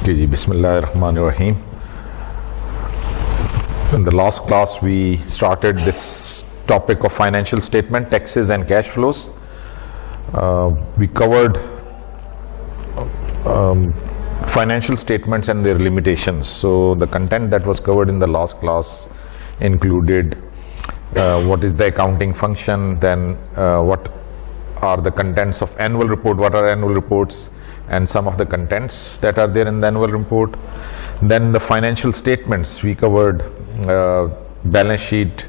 Okay, ji, Bismillahirrahmanirrahim. In the last class, we started this topic of financial statement, taxes and cash flows. We covered financial statements and their limitations. So the content that was covered in the last class included what is the accounting function, then what are the contents of annual report, what are annual reports, and some of the contents that are there in the annual report. Then the financial statements, we covered balance sheet,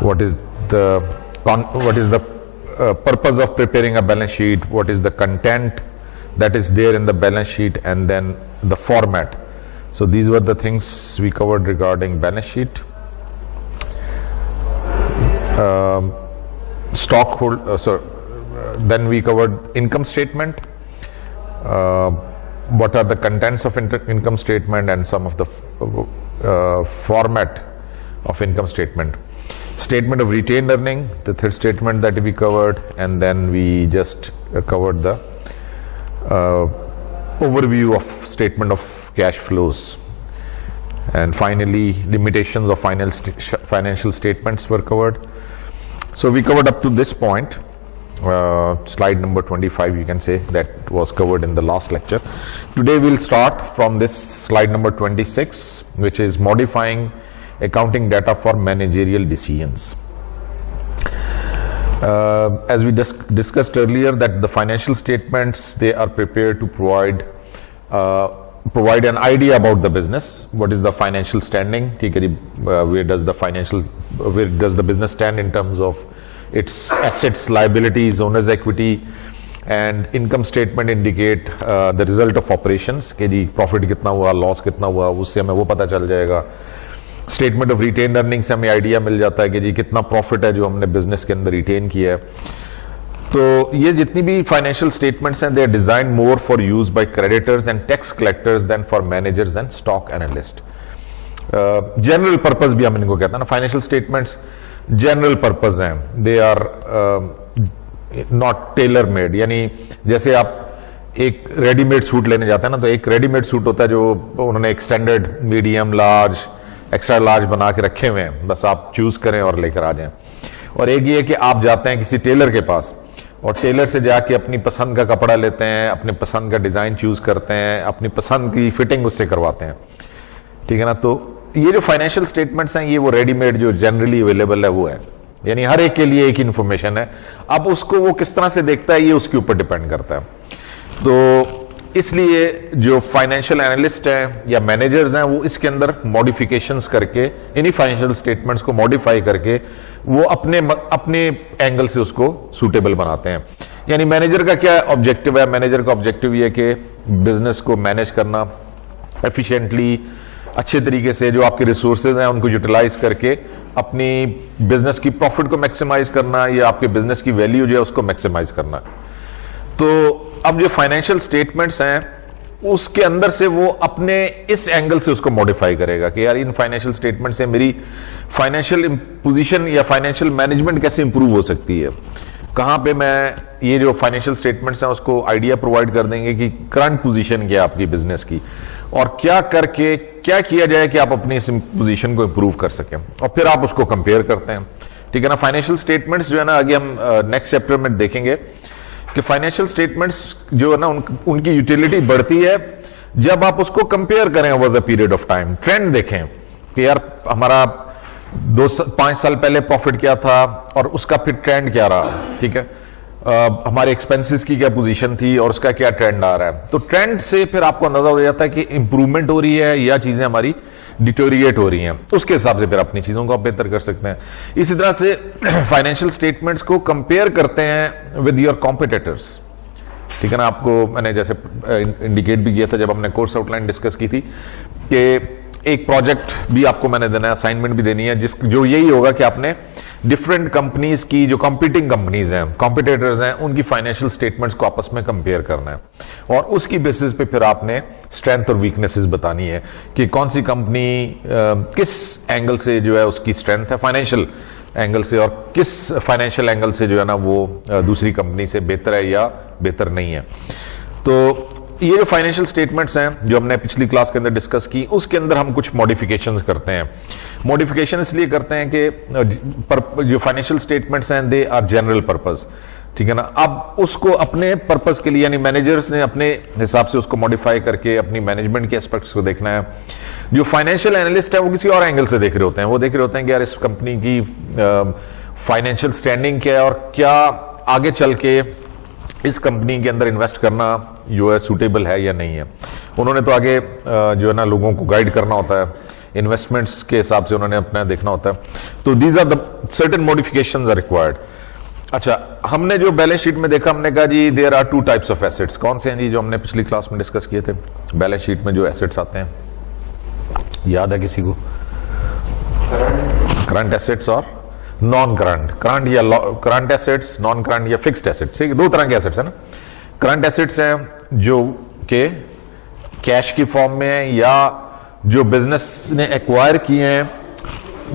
what is the purpose of preparing a balance sheet, what is the content that is there in the balance sheet, and then the format. So these were the things we covered regarding balance sheet. Then we covered income statement. What are the contents of income statement and some of the format of income statement. Statement of retained earning, the third statement that we covered, and then we just covered the overview of statement of cash flows. And finally, limitations of financial statements were covered. So we covered up to this point. Slide number 25, you can say, that was covered in the last lecture. Today we'll start from this slide number 26, which is modifying accounting data for managerial decisions. As we discussed earlier, that the financial statements, they are prepared to provide an idea about the business. What is the financial standing? Where does the business stand in terms of its assets, liabilities, owner's equity, and income statement indicate the result of operations कि जी profit कितना हुआ, loss कितना हुआ, उससे हमें वो पता चल जाएगा. Statement of retained earnings से हमें आइडिया मिल जाता है कि जी कितना प्रॉफिट है जो हमने बिजनेस के अंदर रिटेन किया है. तो ये जितनी भी फाइनेंशियल स्टेटमेंट्स हैं, they are designed more for use by creditors and tax collectors than for managers and stock analyst. General purpose भी हम इनको कहते हैं ना, फाइनेंशियल स्टेटमेंट्स जनरल पर्पस हैं, they are not tailor made. यानी जैसे आप एक रेडीमेड सूट लेने जाते हैं ना, तो एक रेडीमेड सूट होता है जो उन्होंने एक standard, medium, large, extra large बना के रखे हुए हैं, बस आप चूज करें और लेकर आ जाएं. और एक ये है कि आप जाते हैं किसी टेलर के पास और टेलर से जाके अपनी पसंद का कपड़ा लेते हैं, अपने पसंद का डिजाइन चूज करते हैं, अपनी पसंद की फिटिंग उससे करवाते हैं. ठीक है ना. तो ये जो फाइनेंशियल स्टेटमेंट्स हैं, ये वो रेडीमेड जो जनरली अवेलेबल है वो है, यानी हर एक के लिए एक इन्फॉर्मेशन है. अब उसको वो किस तरह से देखता है, ये उसके ऊपर डिपेंड करता है. तो इसलिए जो फाइनेंशियल एनालिस्ट हैं या मैनेजर्स हैं, वो इसके अंदर मॉडिफिकेशंस करके, इन्हीं फाइनेंशियल स्टेटमेंट्स को मॉडिफाई करके वो अपने एंगल से उसको सूटेबल बनाते हैं. यानी मैनेजर का क्या ऑब्जेक्टिव है? मैनेजर का ऑब्जेक्टिव ये है कि बिजनेस को मैनेज करना एफिशिएंटली, अच्छे तरीके से, जो आपके रिसोर्सेज हैं उनको यूटिलाइज करके अपनी बिजनेस की प्रॉफिट को मैक्सिमाइज करना या आपके बिजनेस की वैल्यू जो है उसको मैक्सिमाइज करना. तो अब जो फाइनेंशियल स्टेटमेंट्स हैं उसके अंदर से वो अपने इस एंगल से उसको मॉडिफाई करेगा कि यार इन फाइनेंशियल स्टेटमेंट से मेरी फाइनेंशियल पोजीशन या फाइनेंशियल मैनेजमेंट कैसे इंप्रूव हो सकती है. कहां पे मैं ये जो फाइनेंशियल स्टेटमेंट्स हैं उसको आइडिया प्रोवाइड कर देंगे कि करंट पोजीशन क्या है आपकी बिजनेस की, और क्या करके क्या किया जाए कि आप अपनी इस पोजीशन को इंप्रूव कर सकें, और फिर आप उसको कंपेयर करते हैं. ठीक है ना. फाइनेंशियल स्टेटमेंट्स जो है ना, आगे हम नेक्स्ट चैप्टर में देखेंगे कि फाइनेंशियल स्टेटमेंट्स जो है ना उनकी यूटिलिटी बढ़ती है जब आप उसको कंपेयर करें over the period of time. Trend देखें कि यार हमारा 5 साल पहले प्रॉफिट क्या था और उसका फिर ट्रेंड क्या रहा. ठीक है. हमारे एक्सपेंसेस की क्या पोजीशन थी और उसका क्या ट्रेंड आ रहा है. तो ट्रेंड से फिर आपको अंदाजा हो जाता है कि इंप्रूवमेंट हो रही है या चीजें हमारी डिटोरिएट हो रही हैं. उसके हिसाब से फिर अपनी चीजों को आप बेहतर कर सकते हैं. इसी तरह से फाइनेंशियल स्टेटमेंट्स को कंपेयर करते हैं विद योर कॉम्पिटिटर्स. ठीक है ना. आपको मैंने जैसे इंडिकेट भी किया था जब हमने कोर्स आउटलाइन डिस्कस की थी कि एक प्रोजेक्ट भी आपको मैंने देना है, असाइनमेंट भी देनी है, जो यही होगा कि आपने डिफरेंट कंपनीज की, जो कंपीटिंग कंपनीज हैं, कॉम्पिटिटर्स हैं, उनकी फाइनेंशियल स्टेटमेंट्स को आपस में कंपेयर करना है. और उसकी बेसिस पे फिर आपने स्ट्रेंथ और वीकनेसेस बतानी है कि कौन सी कंपनी किस एंगल से जो है उसकी स्ट्रेंथ है फाइनेंशियल एंगल से, और किस फाइनेंशियल एंगल से जो है ना वो दूसरी कंपनी से बेहतर है या बेहतर नहीं है. तो ये जो फाइनेंशियल स्टेटमेंट्स हैं जो हमने पिछली क्लास के अंदर डिस्कस की, उसके अंदर हम कुछ मॉडिफिकेशंस करते हैं। मॉडिफिकेशन इसलिए करते हैं कि जो फाइनेंशियल स्टेटमेंट्स हैं दे आर जनरल पर्पस, ठीक है ना। अब उसको अपने पर्पस के लिए, यानी मैनेजर्स ने अपने हिसाब से उसको मॉडिफाई करके अपनी मैनेजमेंट के एस्पेक्ट्स को देखना है। जो फाइनेंशियल एनालिस्ट है वो किसी और एंगल से देख रहे होते हैं, वो देख रहे होते हैं कि यार इस कंपनी की फाइनेंशियल स्टैंडिंग क्या है और क्या आगे चल के इस कंपनी के अंदर इन्वेस्ट करना जो है सूटेबल है या नहीं है। उन्होंने तो आगे जो है ना लोगों को गाइड करना होता है, इन्वेस्टमेंट्स के हिसाब से उन्होंने अपना देखना होता है। तो these are the certain modifications are required. अच्छा, हमने जो बैलेंस शीट में देखा, हमने कहा जी there are two types of assets. कौन से हैं जी जो हमने पिछली क्लास में डिस्कस किए थे? बैलेंस शीट में जो एसेट्स आते हैं, याद है किसी को? करंट एसेट्स और नॉन करंट। करंट या करंट एसेट्स, नॉन करंट या फिक्स्ड एसेट्स, ठीक है, दो तरह के एसेट्स है ना। करंट एसेट्स हैं जो के कैश की फॉर्म में है या जो बिजनेस ने एक्वायर किए हैं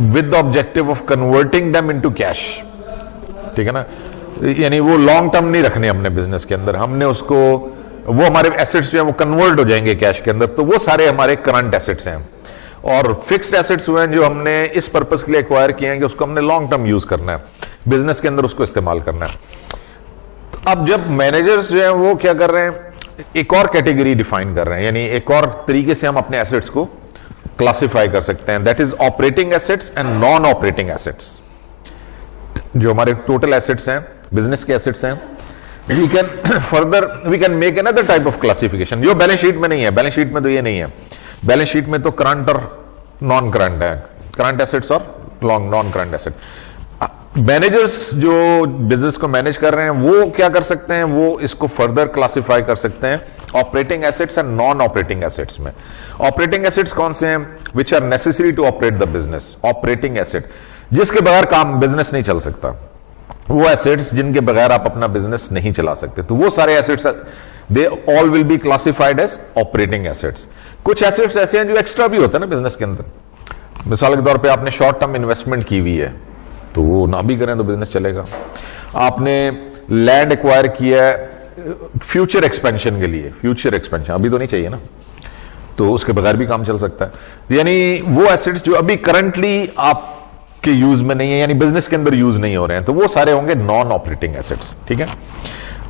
with the objective of converting them into cash, ठीक है ना। यानी वो लॉन्ग टर्म नहीं रखने हमने बिजनेस के अंदर, हमने उसको, वो हमारे एसेट्स जो है वो कन्वर्ट हो जाएंगे कैश के अंदर, तो वो सारे हमारे करंट एसेट्स हैं। और फिक्स्ड एसेट्स हुए हैं जो हमने इस पर्पस के लिए एक्वायर किए हैं कि उसको हमने लॉन्ग टर्म यूज करना है, बिजनेस के अंदर उसको इस्तेमाल करना है। तो अब जब मैनेजर्स जो है वो क्या कर रहे हैं, एक और कैटेगरी डिफाइन कर रहे हैं, यानी एक और तरीके से हम अपने एसेट्स को क्लासिफाई कर सकते हैं, that is operating assets and non operating assets. जो हमारे टोटल एसेट्स हैं, बिजनेस के एसेट्स हैं, we can make another type of classification जो बैलेंस शीट में नहीं है। बैलेंस शीट में तो ये नहीं है, बैलेंस शीट में तो करंट और नॉन करंट है, करंट एसेट्स और नॉन करंट एसेट। मैनेजर्स जो बिजनेस को मैनेज कर रहे हैं वो क्या कर सकते हैं, वो इसको फर्दर क्लासिफाई कर सकते हैं operating assets and non operating assets में। ऑपरेटिंग एसेट्स कौन से हैं? Which are necessary to operate the business. Operating asset जिसके बगैर काम बिजनेस नहीं चल सकता, वो एसेट्स जिनके बगैर आप अपना बिजनेस नहीं चला सकते, तो वो सारे assets they all will be classified as operating assets. कुछ एसेट्स ऐसे हैं जो एक्स्ट्रा भी होते हैं ना बिजनेस के अंदर। मिसाल के तौर पे आपने शॉर्ट टर्म इन्वेस्टमेंट की हुई है तो वो ना भी करें तो बिजनेस चलेगा। आपने लैंड एक्वायर किया है फ्यूचर एक्सपेंशन के लिए, फ्यूचर एक्सपेंशन अभी तो नहीं चाहिए ना, तो उसके बगैर भी काम चल सकता है। यानी वो एसेट्स जो अभी करंटली आपके यूज में नहीं है, यानी बिजनेस के अंदर यूज नहीं हो रहे हैं, तो वो सारे होंगे नॉन ऑपरेटिंग एसेट्स, ठीक है।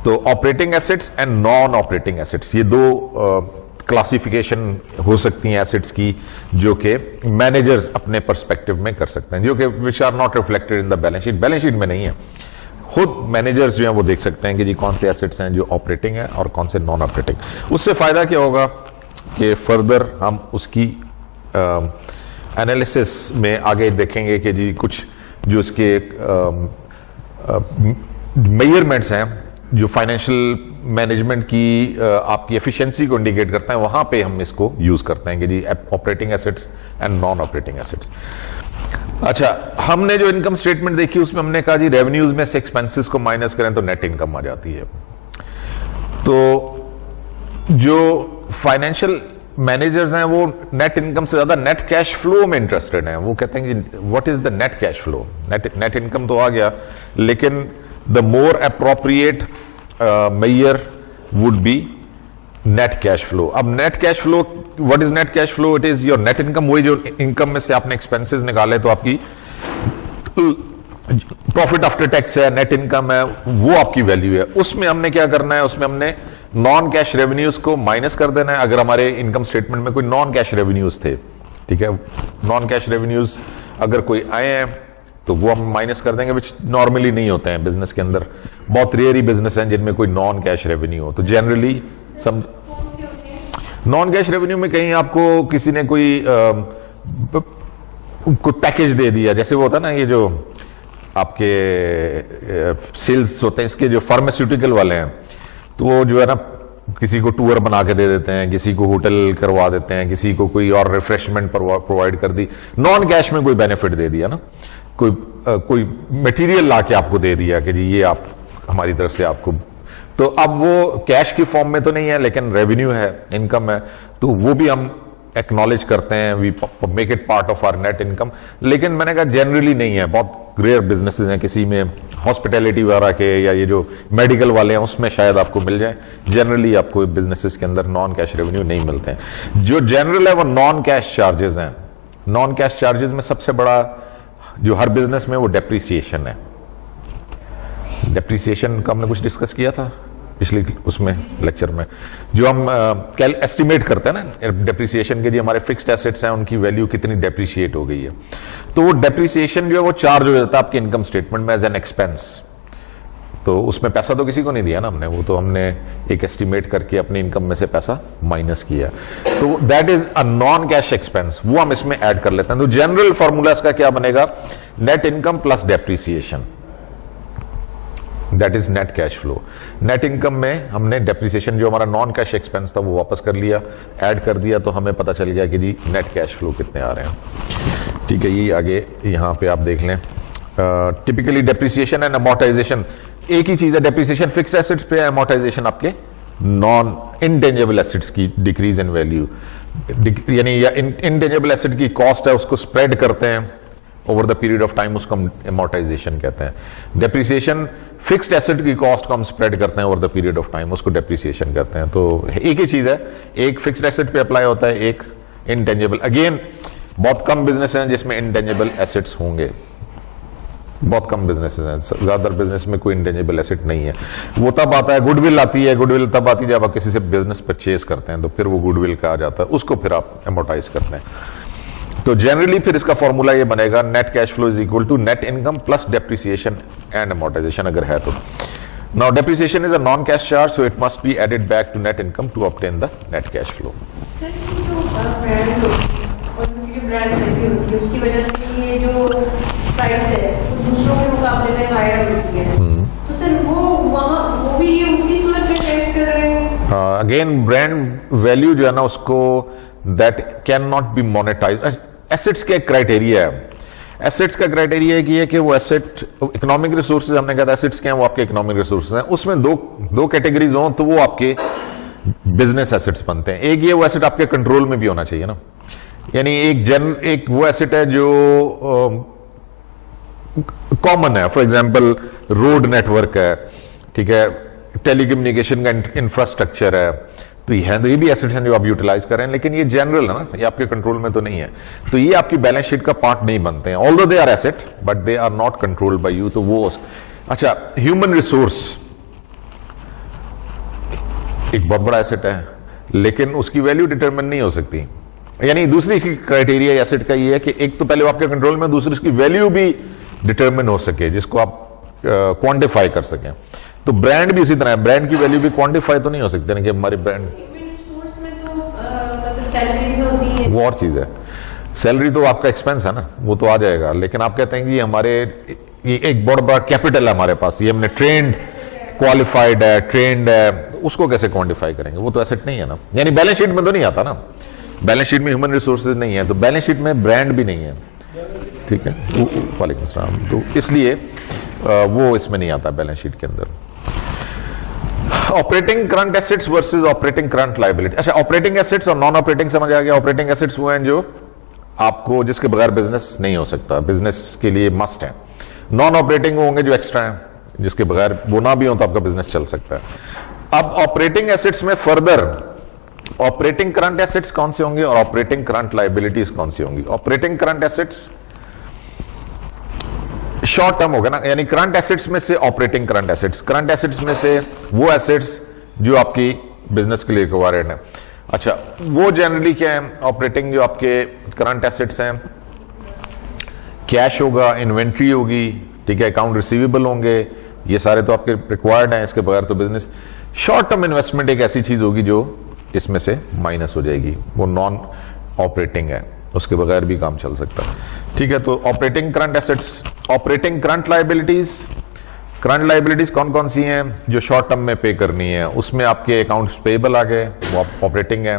तो operating assets and non operating assets, ये दो क्लासिफिकेशन हो सकती हैं एसेट्स की जो कि मैनेजर्स अपने पर्सपेक्टिव में कर सकते हैं, जो कि which are not reflected in the balance sheet. Balance sheet में नहीं है, खुद मैनेजर्स जो हैं वो देख सकते हैं कि जी कौन से एसेट्स हैं जो ऑपरेटिंग है और कौन से नॉन ऑपरेटिंग। उससे फायदा क्या होगा कि फर्दर हम उसकी एनालिसिस में आगे देखेंगे कि जी कुछ जो इसके मेजरमेंट्स हैं जो फाइनेंशियल मैनेजमेंट की आपकी एफिशिएंसी को इंडिकेट करता है, वहां पे हम इसको यूज करते हैं कि जी operating assets and non operating assets. अच्छा, हमने जो इनकम स्टेटमेंट देखी उसमें हमने कहा जी रेवेन्यूज में से एक्सपेंसेस को माइनस करें तो नेट इनकम आ जाती है। तो जो फाइनेंशियल मैनेजर्स हैं वो नेट इनकम से ज्यादा नेट कैश फ्लो में इंटरेस्टेड हैं। वो कहते हैं कि what is the net cash flow. Net income तो आ गया, लेकिन the more appropriate measure would be net cash flow. अब net cash flow, what is net cash flow? It is your net income, वही जो इनकम में से आपने expenses निकाले तो आपकी प्रॉफिट आफ्टर टैक्स है, नेट इनकम है, वो आपकी वैल्यू है। उसमें हमने क्या करना है, उसमें हमने नॉन कैश रेवेन्यूज को माइनस कर देना है। अगर हमारे इनकम स्टेटमेंट में कोई नॉन कैश रेवेन्यूज थे, ठीक है, नॉन कैश रेवेन्यूज अगर कोई आए हैं तो वो हम माइनस कर देंगे, विच नॉर्मली नहीं होते हैं बिजनेस के अंदर। बहुत रेयर ही बिजनेस हैं जिनमें कोई नॉन कैश रेवेन्यू हो। तो जनरली सब नॉन कैश रेवेन्यू में कहीं आपको किसी ने कोई पैकेज दे दिया, जैसे वो होता है ना, ये जो आपके सेल्स होते हैं इसके जो फार्मास्यूटिकल वाले हैं, तो वो जो है ना किसी को टूर बना के दे देते हैं, किसी को होटल करवा देते हैं, किसी को कोई और रिफ्रेशमेंट प्रोवाइड कर दी, नॉन कैश में कोई बेनिफिट दे दिया ना, कोई मटेरियल ला के आपको दे दिया कि जी ये आप हमारी तरफ से आपको, तो अब वो कैश की फॉर्म में तो नहीं है लेकिन रेवेन्यू है, इनकम है, तो वो भी हम एक्नॉलेज करते हैं, we make it part of our net income. लेकिन मैंने कहा जनरली नहीं है, बहुत रेयर बिजनेसेस हैं, किसी में हॉस्पिटैलिटी वगैरह के या ये जो मेडिकल वाले हैं उसमें शायद आपको मिल जाए। जनरली आपको बिजनेसेस के अंदर नॉन कैश रेवेन्यू नहीं मिलते हैं। जो जनरल है वो नॉन कैश चार्जेस हैं। नॉन कैश चार्जेस में सबसे बड़ा जो हर बिजनेस में वो डेप्रिसिएशन है। डेप्रिसिएशन का हमने कुछ डिस्कस किया था पिछले उसमें लेक्चर में, जो हम एस्टिमेट करते हैं ना डेप्रिसिएशन के, जो हमारे फिक्स्ड एसेट्स हैं उनकी वैल्यू कितनी डेप्रिशिएट हो गई है, तो वो डेप्रिसिएशन जो है वो चार्ज हो जाता है आपके इनकम स्टेटमेंट में एज एन एक्सपेंस। तो उसमें पैसा तो किसी को नहीं दिया ना हमने, वो तो हमने एक एस्टिमेट करके अपनी इनकम में से पैसा माइनस किया, तो that is a non cash expense, वो हम इसमें ऐड कर लेते हैं। तो जनरल फॉर्मूला इसका क्या बनेगा, net income plus depreciation, that is net cash flow. Net income में हमने डेप्रिसिएशन जो हमारा नॉन कैश एक्सपेंस था वो वापस कर लिया, ऐड कर दिया, तो हमें पता चल गया कि जी नेट कैश फ्लो कितने आ रहे हैं। ठीक है, ये आगे यहां पे आप देख लें, टिपिकली डेप्रिसिएशन एंड अमोर्टाइजेशन एक ही चीज है। डेप्रिसिएशन फिक्स एसेट्स पे है, अमोर्टाइजेशन आपके नॉन इनटेंजेबल एसेट्स की डिक्रीज इन वैल्यू, यानी या इनटेंजेबल एसेट की कॉस्ट है उसको स्प्रेड करते हैं over the period of time, उसको हम अमोर्टाइजेशन कहते हैं। डेप्रिसिएशन फिक्स्ड एसेट की कॉस्ट को हम स्प्रेड करते हैं over the period of time, उसको डेप्रिसिएशन कहते हैं। तो एक ही चीज है, एक फिक्स्ड एसेट पे अप्लाई होता है, एक इनटेंजेबल। अगेन बहुत कम बिजनेस हैं जिसमें इनटेंजेबल एसेट्स होंगे, बहुत कम बिजनेसेस हैं, ज्यादातर बिजनेस में कोई इंटेंजिबल एसेट नहीं है। वो तब आता है, गुडविल आती है, गुडविल तब आती है जब आप किसी से बिजनेस परचेज करते हैं, तो फिर वो गुडविल का आ जाता है, उसको फिर आप एमोर्टाइज करते हैं। तो जनरली फिर इसका फॉर्मूला ये बनेगा, net cash flow is equal to net income plus depreciation and amortisation अगर है तो। Now depreciation is a non cash charge, so it must be added back to net income to obtain the net cash flow. उसकी वजह से ये जो price है वो दूसरों के मुकाबले में हायर होती है, तो सर वो भी ये उसी सूरत में ट्रेड कर रहे हैं। अगेन ब्रांड वैल्यू जो है ना उसको that can not be monetise. Assets का क्राइटेरिया है, एसेट्स का क्राइटेरिया है कि वो एसेट इकोनॉमिक रिसोर्सेज, हमने कहा था एसेट्स क्या है, वो आपके इकोनॉमिक रिसोर्सेज हैं, उसमें दो कैटेगरीज हो तो वो आपके बिजनेस एसेट्स बनते हैं। एक ये वो एसेट आपके कंट्रोल में भी होना चाहिए ना, यानी एक वो एसेट है जो कॉमन है, फॉर एग्जांपल रोड नेटवर्क है, ठीक है, टेलीकम्युनिकेशन का इंफ्रास्ट्रक्चर है, तो ये भी एसेट्स हैं जो आप यूटिलाइज कर रहे हैं, लेकिन ये जनरल है ना, ये आपके कंट्रोल में तो नहीं है, तो ये आपकी बैलेंस शीट का पार्ट नहीं बनते हैं। Although they are asset but they are not controlled by you. तो वो अच्छा, ह्यूमन रिसोर्स एक बहुत बड़ा एसेट है, लेकिन उसकी वैल्यू डिटरमिन नहीं हो सकती। यानी दूसरी इसकी क्राइटेरिया एसेट का ये है कि एक तो पहले वो आपके कंट्रोल में, दूसरी इसकी वैल्यू भी डिटरमिन हो सके, जिसको आप क्वांटिफाई कर सकें। तो ब्रांड भी इसी तरह है, ब्रांड की वैल्यू भी क्वांटिफाई तो नहीं हो सकती, कि हमारी ब्रांड वो और चीज है। सैलरी तो आपका एक्सपेंस है ना, वो तो आ जाएगा, लेकिन आप कहते हैं कि हमारे ये एक बहुत बड़ा कैपिटल है हमारे पास, ये हमने ट्रेंड क्वालिफाइड है, ट्रेंड है, उसको कैसे क्वांटिफाई करेंगे, वो तो एसेट नहीं है ना। यानी बैलेंस शीट में तो नहीं आता ना, बैलेंस शीट में ह्यूमन रिसोर्सेज नहीं है, तो बैलेंस शीट में ब्रांड भी नहीं है, ठीक है, वालेकुम सलाम। तो इसलिए वो इसमें नहीं आता बैलेंस शीट के अंदर। Operating current assets versus operating current liability. अच्छा, ऑपरेटिंग एसेट्स और नॉन ऑपरेटिंग समझ आ गया। ऑपरेटिंग एसेट्स वो हैं जो आपको, जिसके बगैर बिजनेस नहीं हो सकता, बिजनेस के लिए मस्ट है। नॉन ऑपरेटिंग होंगे जो एक्स्ट्रा हैं, जिसके बगैर वो ना भी हो तो आपका बिजनेस चल सकता है। अब ऑपरेटिंग एसेट्स में फर्दर ऑपरेटिंग करंट एसेट्स कौन से होंगे और ऑपरेटिंग करंट लायबिलिटीज कौन सी होंगी। Operating current assets short term होगा ना, यानी करंट एसेट्स में से operating current assets, current assets में से वो एसेट्स जो आपकी बिजनेस के लिए रिक्वायर्ड है। अच्छा, वो जनरली क्या है, ऑपरेटिंग जो आपके करंट एसेट्स हैं, कैश होगा, इन्वेंट्री होगी, ठीक है, अकाउंट रिसीवेबल होंगे, ये सारे तो आपके रिक्वायर्ड हैं, इसके बगैर तो बिजनेस। शॉर्ट टर्म इन्वेस्टमेंट एक ऐसी चीज होगी जो इसमें से माइनस हो जाएगी, वो नॉन ऑपरेटिंग है, उसके बगैर भी काम चल सकता है, ठीक है। तो operating current assets, operating current liabilities, current liabilities कौन कौन सी हैं जो शॉर्ट टर्म में पे करनी है, उसमें आपके अकाउंट्स पेएबल आ गए, वो ऑपरेटिंग है।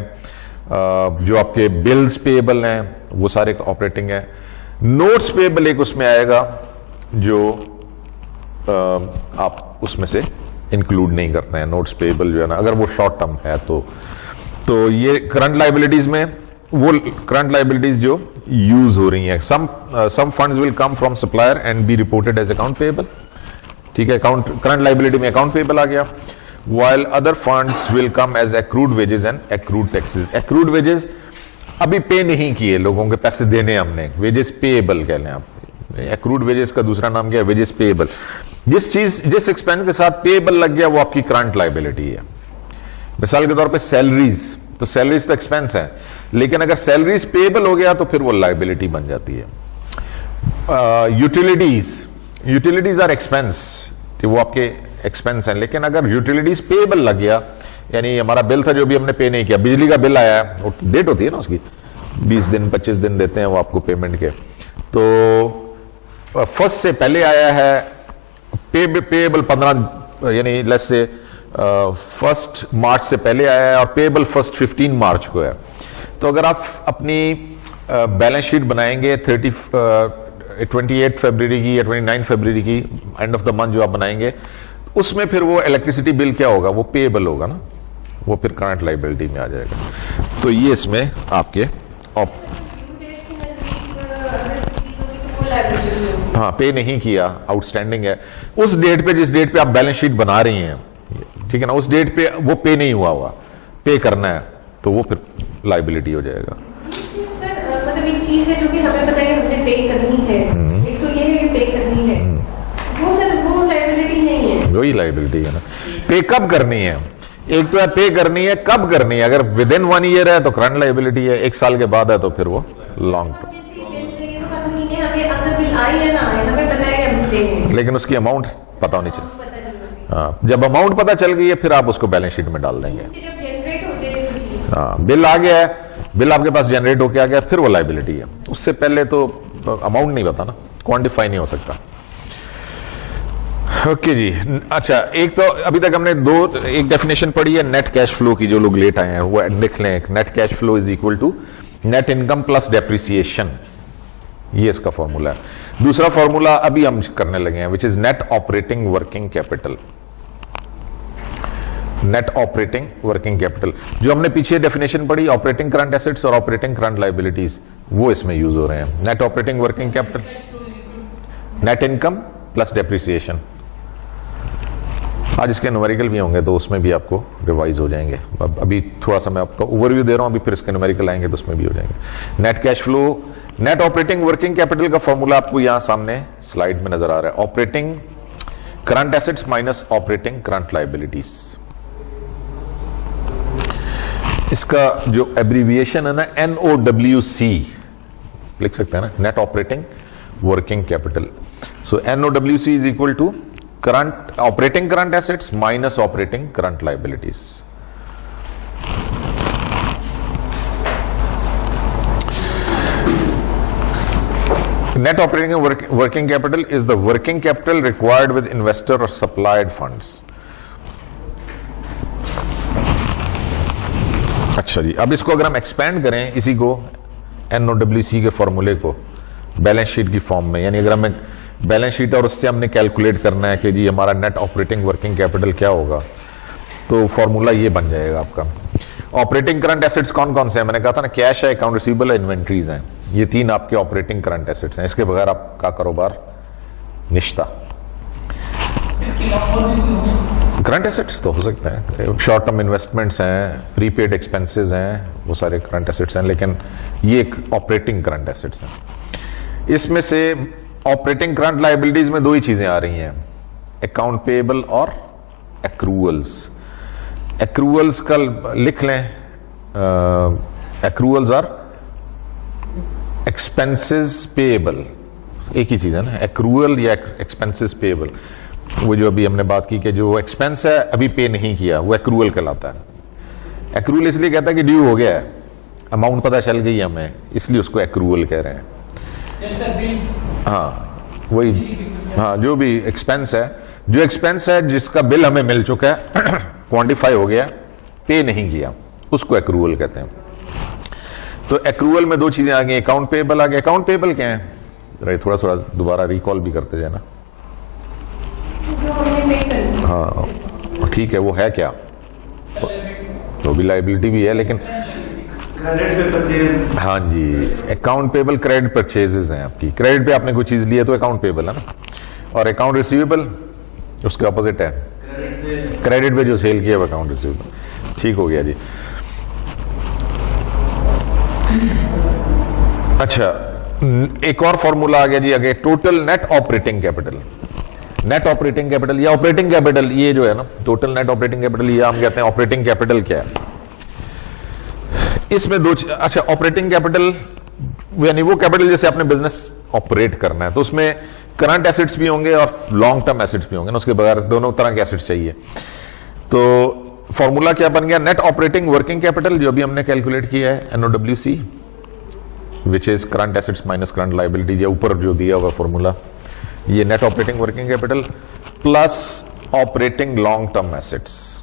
जो आपके बिल्स पेएबल हैं वो सारे ऑपरेटिंग है। नोट्स पेएबल एक उसमें आएगा जो आप उसमें से इंक्लूड नहीं करते हैं, नोट्स पेएबल जो है ना, अगर वो शॉर्ट टर्म है तो ये करंट लायबिलिटीज में वो करंट लाइबिलिटीज जो यूज हो रही हैं, some funds will come from supplier and be reported as account payable, ठीक है, अकाउंट करंट लाइबिलिटी में अकाउंट पेएबल आ गया, while other funds will come as accrued wages and accrued taxes. accrued wages अभी पे नहीं किए, लोगों के पैसे देने हमने, wages payable कह लें आप, accrued wages का दूसरा नाम क्या है, wages payable। जिस एक्सपेंस के साथ पेएबल लग गया वो आपकी करंट लाइबिलिटी है। मिसाल के तौर पे सैलरीज, तो सैलरीज तो एक्सपेंस है, लेकिन अगर सैलरीज पेएबल हो गया तो फिर वो लाइबिलिटी बन जाती है। यूटिलिटीज आर एक्सपेंस, वो आपके एक्सपेंस है, लेकिन अगर यूटिलिटीज पेएबल लग गया, यानी हमारा बिल था जो भी हमने पे नहीं किया, बिजली का बिल आया है, डेट होती है ना उसकी, 20 दिन 25 दिन देते हैं वो आपको पेमेंट के, तो फर्स्ट से पहले आया है, पेएबल 15 यानी लेट्स से 1 मार्च से पहले आया है और पेएबल 15 मार्च को है, तो अगर आप अपनी बैलेंस शीट बनाएंगे 28 फरवरी की या 29 फरवरी की, एंड ऑफ द मंथ जो आप बनाएंगे, उसमें फिर वो इलेक्ट्रिसिटी बिल क्या होगा, वो पेएबल होगा ना, वो फिर करंट लाइबिलिटी में आ जाएगा। तो ये इसमें आपके हाँ पे नहीं किया, आउटस्टैंडिंग है, उस डेट पे, जिस डेट पे आप बैलेंस शीट बना रही हैं, ठीक है ना, उस डेट पे वो पे नहीं हुआ, पे करना है, तो वो फिर लाइबिलिटी हो जाएगा। सर मतलब एक चीज है जो कि हमें पता है कि हमने पे करनी है, एक तो ये है कि पे करनी है, वो सर वो लाइबिलिटी नहीं है, वही लाइबिलिटी है ना। पे कब करनी है, एक तो है पे करनी है, कब करनी है, अगर विद इन 1 ईयर है तो करंट लाइबिलिटी है, 1 साल के बाद है तो फिर वो लॉन्ग टर्म, लेकिन उसकी अमाउंट पता होनी चाहिए। हाँ, जब अमाउंट पता चल गई है फिर आप उसको बैलेंस शीट में डाल देंगे। हाँ, बिल आ गया है, बिल आपके पास जनरेट होके आ गया, फिर वो लाइबिलिटी है, उससे पहले तो अमाउंट नहीं पता ना, क्वांटिफाई नहीं हो सकता। ओके जी, अच्छा, एक तो अभी तक हमने एक डेफिनेशन पढ़ी है नेट कैश फ्लो की, जो लोग लेट आए हैं वो लिख लें, net cash flow is equal to net income plus depreciation, ये इसका फॉर्मूला है। दूसरा फॉर्मूला अभी हम करने लगे हैं, which is net operating working capital. Net operating working capital, जो हमने पीछे डेफिनेशन पढ़ी ऑपरेटिंग करंट एसेट्स और ऑपरेटिंग करंट लाइबिलिटीज, वो इसमें यूज हो रहे हैं। Net operating working capital, net income plus depreciation. आज इसके न्यूमेरिकल भी होंगे तो उसमें भी आपको रिवाइज हो जाएंगे। अभी थोड़ा सा मैं आपको ओवरव्यू दे रहा हूं, अभी फिर इसके न्यूमेरिकल आएंगे तो उसमें भी हो जाएंगे। Net cash flow, net operating working capital का फॉर्मूला आपको यहां सामने स्लाइड में नजर आ रहा है, operating current assets minus operating current liabilities. इसका जो एब्रीविएशन है ना, NOWC लिख सकते हैं ना, net operating working capital. So NOWC is equal to current operating current assets minus operating current liabilities. Net operating working capital is the working capital required with investor or supplied funds. अच्छा जी, अब इसको अगर हम expand करें इसी को NOWC के फॉर्मूले को बैलेंस शीट की फॉर्म में, यानी अगर हमें बैलेंस शीट और उससे हमने कैलकुलेट करना है कि जी हमारा नेट ऑपरेटिंग वर्किंग कैपिटल क्या होगा, तो फॉर्मूला ये बन जाएगा आपका। ऑपरेटिंग करंट एसेट्स कौन कौन से हैं, मैंने कहा था ना, कैश है, अकाउंट रिसीवेबल है, इन्वेंट्रीज हैं, ये 3 आपके ऑपरेटिंग करंट एसेट्स हैं। इसके बगैर आपका कारोबार निश्ता। करंट एसेट्स तो हो सकते हैं, शॉर्ट टर्म इन्वेस्टमेंट्स हैं, प्रीपेड एक्सपेंसेस हैं, वो सारे करंट एसेट्स हैं, लेकिन ये एक ऑपरेटिंग करंट एसेट्स हैं। इसमें से ऑपरेटिंग करंट लाइबिलिटीज में 2 ही चीजें आ रही हैं, अकाउंट पेएबल और एक्रूअल्स। एक्रूअल्स का लिख लें, एक्रूअल्स आर एक्सपेंसेस पेएबल, एक ही चीज है ना, एक्रूअल या एक्सपेंसेस पेएबल। वो जो अभी हमने बात की कि जो एक्सपेंस है अभी पे नहीं किया, वो एक्रूअल कहलाता है। एक्रूअल इसलिए कहता है कि ड्यू हो गया है, अमाउंट पता चल गई हमें, इसलिए उसको एक्रूअल कह रहे हैं। हाँ वही, हाँ जो भी एक्सपेंस है, जो एक्सपेंस है जिसका बिल हमें मिल चुका है, क्वांटिफाई हो गया, पे नहीं किया, उसको एक्रूअल कहते हैं। तो एक्रूअल में 2 चीजें आ गई, अकाउंट पेएबल आ गया। अकाउंट पेएबल क्या है, थोड़ा थोड़ा दोबारा रिकॉल भी करते जाए ना। हाँ ठीक है, वो है क्या, तो भी लाइबिलिटी भी है, लेकिन क्रेडिट पे परचेज। हाँ जी, अकाउंट पेबल क्रेडिट परचेजेस हैं आपकी। क्रेडिट पे आपने कोई चीज ली है तो अकाउंट पेबल है ना, और अकाउंट रिसीवेबल उसके ऑपोजिट है। क्रेडिट पे जो सेल किया वो अकाउंट रिसीवेबल। ठीक हो गया जी। अच्छा, एक और फॉर्मूला आ गया जी आगे, total net operating capital. Net operating capital या ऑपरेटिंग कैपिटल, ये जो है ना टोटल नेट ऑपरेटिंग कैपिटल, ये हम कहते हैं ऑपरेटिंग कैपिटल क्या है। इसमें दो अच्छा, ऑपरेटिंग कैपिटल यानी वो कैपिटल जैसे आपने बिजनेस ऑपरेट करना है तो उसमें करंट एसेट्स भी होंगे और लॉन्ग टर्म एसेट्स भी होंगे ना, उसके बगैर दोनों तरह के एसेट्स चाहिए। तो फॉर्मूला क्या बन गया, नेट ऑपरेटिंग वर्किंग कैपिटल, जो भी हमने कैलकुलेट किया है NOWC, which is current assets minus current liabilities, या ऊपर जो दिया हुआ फॉर्मूला, ये net operating working capital plus operating long term assets.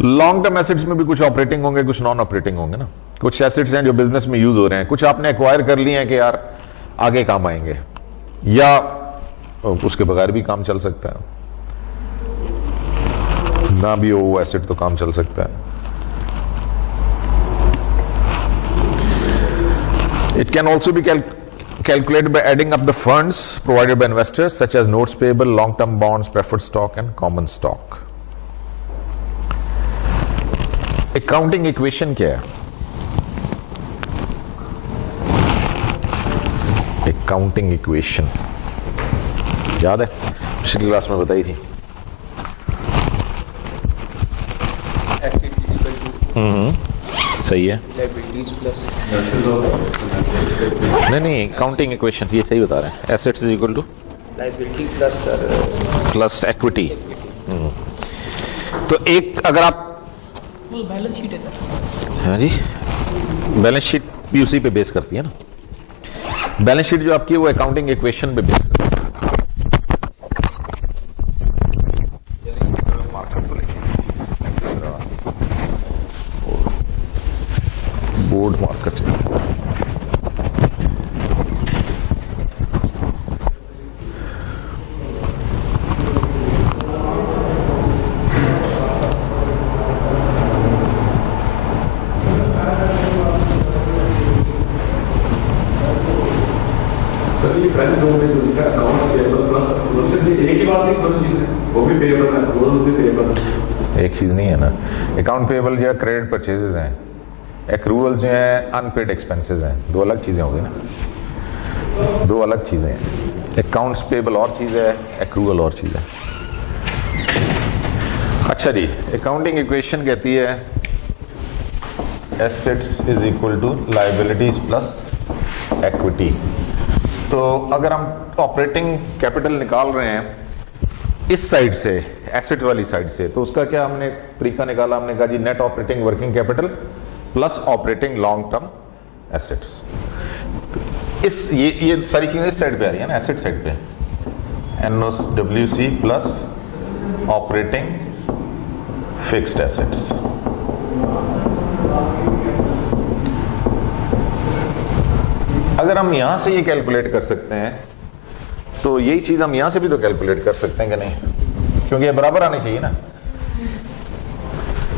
Long term assets में भी कुछ ऑपरेटिंग होंगे, कुछ नॉन ऑपरेटिंग होंगे ना। कुछ एसेट्स हैं जो बिजनेस में यूज हो रहे हैं, कुछ आपने एक्वायर कर लिए हैं कि यार आगे काम आएंगे, या उसके बगैर भी काम चल सकता है, ना भी हो वो एसेट तो काम चल सकता है। It can also be calculated by adding up the funds provided by investors such as notes payable, long-term bonds, preferred stock and common stock. Accounting equation क्या है? Accounting equation याद है, पिछली क्लास में बताई थी। सही है, नहीं काउंटिंग इक्वेशन ये सही बता रहे हैं। Assets is equal to liability plus equity. तो एक अगर आप बैलेंस शीट है, हाँ जी, बैलेंस शीट भी उसी पे बेस करती है ना। बैलेंस शीट जो आपकी है वो अकाउंटिंग इक्वेशन पे बेस करती है। बोर्ड मार्कर चाहिए। एक चीज नहीं है ना, अकाउंट पेबल जो है क्रेडिट परचेजेस हैं, एक्रूवल जो है अनपेड एक्सपेंसेस हैं, दो अलग चीजें होगी ना, दो अलग चीजें हैं। अकाउंट्स पेबल और चीज है, एक्रूवल और चीज है। अच्छा जी, अकाउंटिंग इक्वेशन कहती है assets is equal to liabilities plus equity. तो अगर हम ऑपरेटिंग कैपिटल निकाल रहे हैं इस साइड से, एसेट वाली साइड से, तो उसका क्या हमने तरीका निकाला, हमने कहा जी net operating working capital plus operating long term assets. इस ये सारी चीजें इस साइड पे आ रही है ना, एसेट साइड पे, NOWC plus operating fixed assets. अगर हम यहां से ये कैलकुलेट कर सकते हैं तो यही चीज हम यहां से भी तो कैलकुलेट कर सकते हैं कि नहीं, क्योंकि ये बराबर आनी चाहिए ना।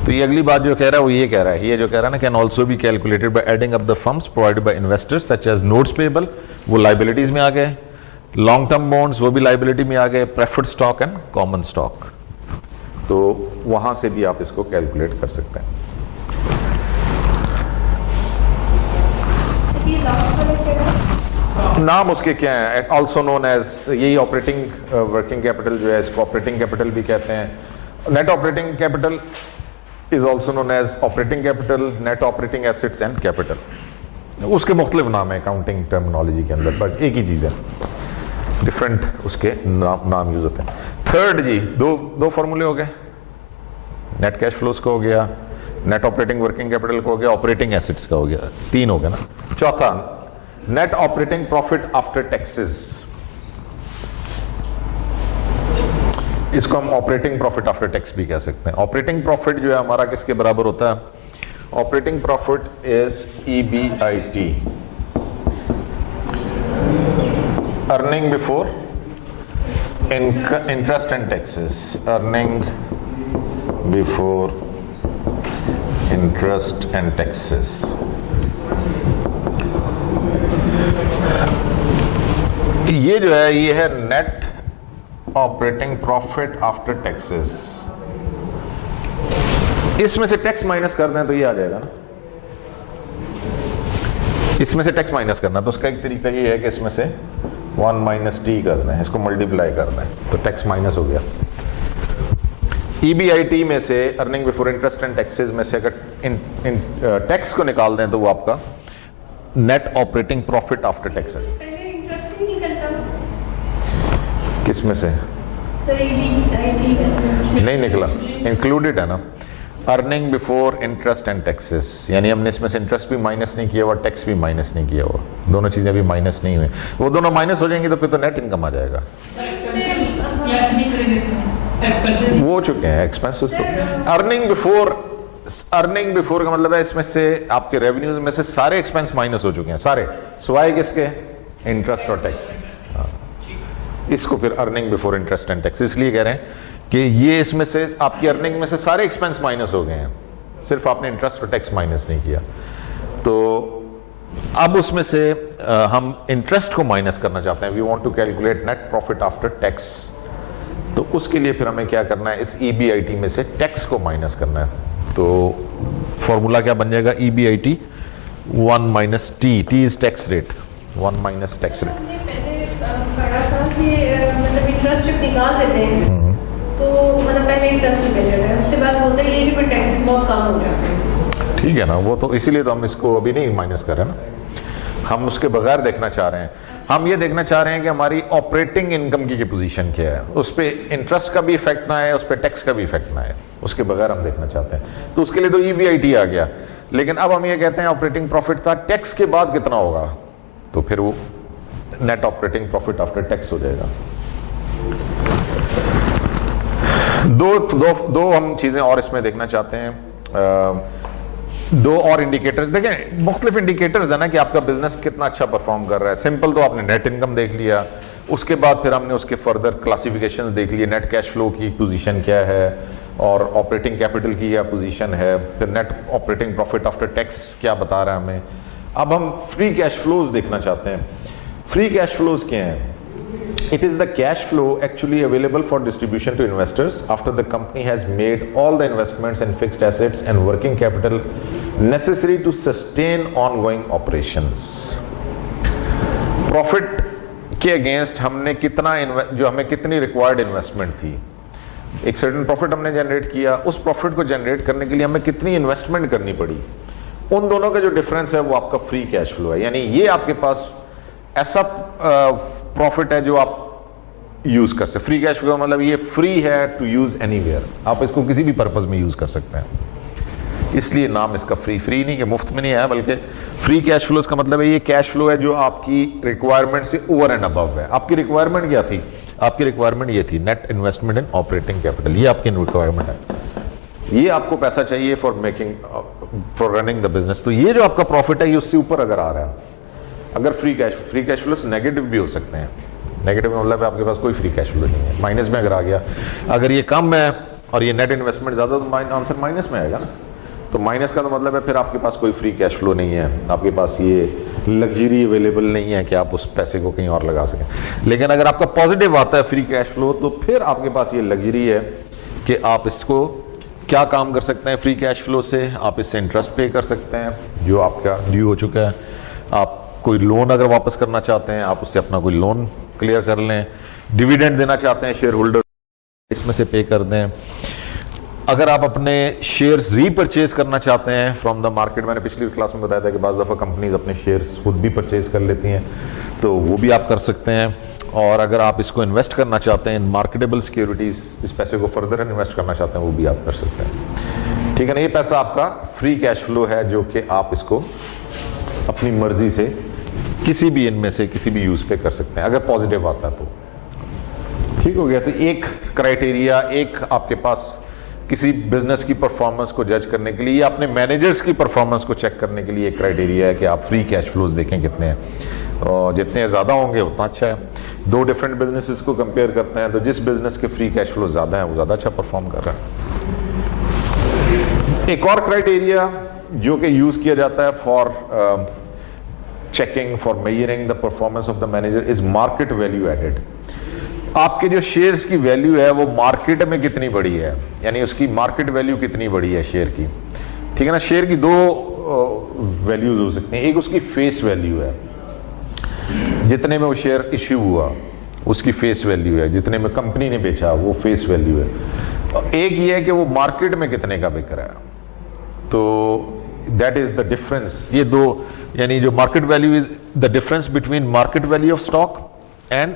तो ये अगली बात जो कह रहा है वो ये कह रहा है, ये जो कह रहा है ना, can also be calculated by adding up the funds provided by investors such as notes payable, वो लाइबिलिटीज में आ गए, लॉन्ग टर्म बॉन्ड्स वो भी लाइबिलिटी में आ गए, preferred stock and common stock. तो वहां से भी आप इसको कैलकुलेट कर सकते हैं। नाम उसके क्या है, ऑल्सो नोन एज, यही ऑपरेटिंग वर्किंग कैपिटल जो है इसको ऑपरेटिंग कैपिटल भी कहते हैं। Net operating capital is also known as operating capital, net operating assets and capital. उसके मुख्तलिफ नाम है अकाउंटिंग टर्मिनोलॉजी के अंदर, बट एक ही चीज है, डिफरेंट उसके नाम यूज होते हैं। थर्ड जी, दो फॉर्मूले हो गए, नेट कैश फ्लोज का हो गया, नेट ऑपरेटिंग वर्किंग कैपिटल का हो गया, ऑपरेटिंग एसेट्स का हो गया, तीन हो गया ना। चौथा, net operating profit after taxes, इसको हम ऑपरेटिंग प्रॉफिट आफ्टर टैक्स भी कह सकते हैं। ऑपरेटिंग प्रॉफिट जो है हमारा किसके बराबर होता है, operating profit is EBIT, earning before interest and taxes, earning before interest and taxes. ये जो है ये है net operating profit after taxes. इसमें से टैक्स माइनस कर दें तो ये आ जाएगा ना, इसमें से टैक्स माइनस करना, तो उसका एक तरीका ये है कि इसमें से 1 माइनस टी कर दें, इसको मल्टीप्लाई कर दें तो टैक्स माइनस हो गया। EBIT में से earning before interest and taxes में से अगर टैक्स को निकाल दें तो वो आपका net operating profit after tax है। पहले इंटरेस्ट ही निकलता किस में से? सर EBIT नहीं निकला, इंक्लूडेड है ना, earning before interest and taxes, यानी हमने इसमें से इंटरेस्ट भी माइनस नहीं किया हुआ, टैक्स भी माइनस नहीं किया हुआ, दोनों चीजें भी माइनस नहीं हुई, वो दोनों माइनस हो जाएंगी तो फिर तो नेट इनकम आ जाएगा। वो हो चुके हैं एक्सपेंसेस। तो अर्निंग बिफोर का मतलब है इसमें से आपके रेवेन्यूज में से सारे एक्सपेंस माइनस हो चुके हैं, सारे सिवाय किसके? इंटरेस्ट और टैक्स। इसको फिर earning before interest and tax इसलिए कह रहे हैं कि ये इसमें से आपकी अर्निंग में से सारे एक्सपेंस माइनस हो गए हैं, सिर्फ आपने इंटरेस्ट और टैक्स माइनस नहीं किया। तो अब उसमें से हम इंटरेस्ट को माइनस करना चाहते हैं, we want to calculate net profit after tax. तो उसके लिए फिर हमें क्या करना है, इस EBIT में से टैक्स को माइनस करना है। तो फॉर्मूला क्या बन जाएगा? EBIT 1 minus T, T is tax rate, 1 minus tax rate. हमने पहले पढ़ा था कि मतलब इंटरेस्ट जब निकाल देते हैं तो मतलब पहले इंटरेस्ट निकल जाता है, उसके बाद बोलते हैं ये कि टैक्सेस बहुत कम हो जाते हैं। ठीक है ना, वो तो इसीलिए तो हम इसको अभी नहीं माइनस कर रहे हैं ना, हम उसके बगैर देखना चाह रहे हैं। हम ये देखना चाह रहे हैं कि हमारी ऑपरेटिंग इनकम की पोजीशन क्या है, उस पर इंटरेस्ट का भी इफेक्ट ना आए, उस पर टैक्स का भी इफेक्ट ना आए, उसके बगैर हम देखना चाहते हैं। तो उसके लिए तो EBIT आ गया, लेकिन अब हम ये कहते हैं ऑपरेटिंग प्रॉफिट था, टैक्स के बाद कितना होगा, तो फिर वो net operating profit after tax हो जाएगा। दो हम चीजें और इसमें देखना चाहते हैं, दो और इंडिकेटर्स देखें, मुख्तलिफ इंडिकेटर्स है ना कि आपका बिजनेस कितना अच्छा परफॉर्म कर रहा है। सिंपल तो आपने नेट इनकम देख लिया, उसके बाद फिर हमने उसके फर्दर क्लासिफिकेशंस देख लिए, नेट कैश फ्लो की पोजीशन क्या है और ऑपरेटिंग कैपिटल की क्या पोजीशन है, फिर net operating profit after tax क्या बता रहा है हमें। अब हम फ्री कैश फ्लोज देखना चाहते हैं। फ्री कैश फ्लोज क्या हैं? It is the cash flow actually available for distribution to investors after the company has made all the investments in fixed assets and working capital necessary to sustain ongoing operations. Profit के against हमने कितना जो हमें कितनी required investment थी, एक certain profit हमने generate किया, उस प्रॉफिट को जनरेट करने के लिए हमें कितनी इन्वेस्टमेंट करनी पड़ी, उन दोनों का जो डिफरेंस है वो आपका फ्री कैश फ्लो है। यानी ये आपके पास ऐसा प्रॉफिट है जो आप यूज कर सकते। फ्री कैश फ्लो मतलब ये फ्री है टू यूज एनीवेयर, आप इसको किसी भी पर्पज में यूज कर सकते हैं, इसलिए नाम इसका फ्री नहीं कि मुफ्त में नहीं है, बल्कि फ्री कैश फ्लो का मतलब है ये कैश फ्लो है जो आपकी रिक्वायरमेंट से ओवर एंड अबव है। आपकी रिक्वायरमेंट क्या थी? आपकी रिक्वायरमेंट ये थी नेट इन्वेस्टमेंट इन ऑपरेटिंग कैपिटल, ये आपकी रिक्वायरमेंट है, ये आपको पैसा चाहिए फॉर रनिंग द बिजनेस। तो ये जो आपका प्रॉफिट है ये उससे ऊपर अगर आ रहा है, अगर फ्री कैश फ्लो नेगेटिव भी हो सकते हैं, नेगेटिव मतलब है आपके पास कोई फ्री कैश फ्लो नहीं है, माइनस में अगर आ गया, अगर ये कम है और ये नेट इन्वेस्टमेंट ज्यादा तो आंसर माइनस में आएगा ना। तो माइनस का तो मतलब है फिर आपके पास कोई फ्री कैश फ्लो नहीं है, आपके पास ये लग्जरी अवेलेबल नहीं है कि आप उस पैसे को कहीं और लगा सकें। लेकिन अगर आपका पॉजिटिव आता है फ्री कैश फ्लो, तो फिर आपके पास ये लग्जरी है कि आप इसको क्या काम कर सकते हैं फ्री कैश फ्लो से। आप इससे इंटरेस्ट पे कर सकते हैं जो आपका ड्यू हो चुका है, आप कोई लोन अगर वापस करना चाहते हैं आप उससे अपना कोई लोन क्लियर कर लें, डिविडेंड देना चाहते हैं शेयर होल्डर इसमें से पे कर दें, अगर आप अपने शेयर्स रीपरचेज करना चाहते हैं फ्रॉम द मार्केट, मैंने पिछली क्लास में बताया था कि बाज़ दफ़ा कंपनीज अपने शेयर्स खुद भी परचेज कर लेती हैं, तो वो भी आप कर सकते हैं। और अगर आप इसको इन्वेस्ट करना चाहते हैं इन मार्केटेबल सिक्योरिटीज, इस पैसे को फर्दर इन्वेस्ट करना चाहते हैं, वो भी आप कर सकते हैं। ठीक है ना, ये पैसा आपका फ्री कैश फ्लो है जो कि आप इसको अपनी मर्जी से किसी भी इनमें से किसी भी यूज पे कर सकते हैं, अगर पॉजिटिव आता है तो। ठीक हो गया। तो एक क्राइटेरिया, एक आपके पास किसी बिजनेस की परफॉर्मेंस को जज करने के लिए या अपने मैनेजर्स की परफॉर्मेंस को चेक करने के लिए एक क्राइटेरिया है कि आप फ्री कैश फ्लोज देखें कितने हैं, और जितने ज़्यादा होंगे उतना अच्छा है। दो डिफरेंट बिजनेसेस को कंपेयर करते हैं तो जिस बिजनेस के फ्री कैश फ्लो ज़्यादा है वो ज़्यादा अच्छा परफॉर्म कर रहा है। एक और क्राइटेरिया जो कि यूज किया जाता है for checking, for measuring the performance of the manager is market value added. आपके जो शेयर्स की वैल्यू है वो मार्केट में कितनी बड़ी है, यानी उसकी मार्केट वैल्यू कितनी बड़ी है शेयर की, ठीक है ना। शेयर की दो वैल्यूज हो सकती हैं, एक उसकी फेस वैल्यू है, जितने में वो शेयर इश्यू हुआ उसकी फेस वैल्यू है, जितने में कंपनी ने बेचा वो फेस वैल्यू है, एक ये है कि वो मार्केट में कितने का बिक रहा है। तो दैट इज द डिफरेंस, ये दो, यानी जो market value is the difference between market value of stock and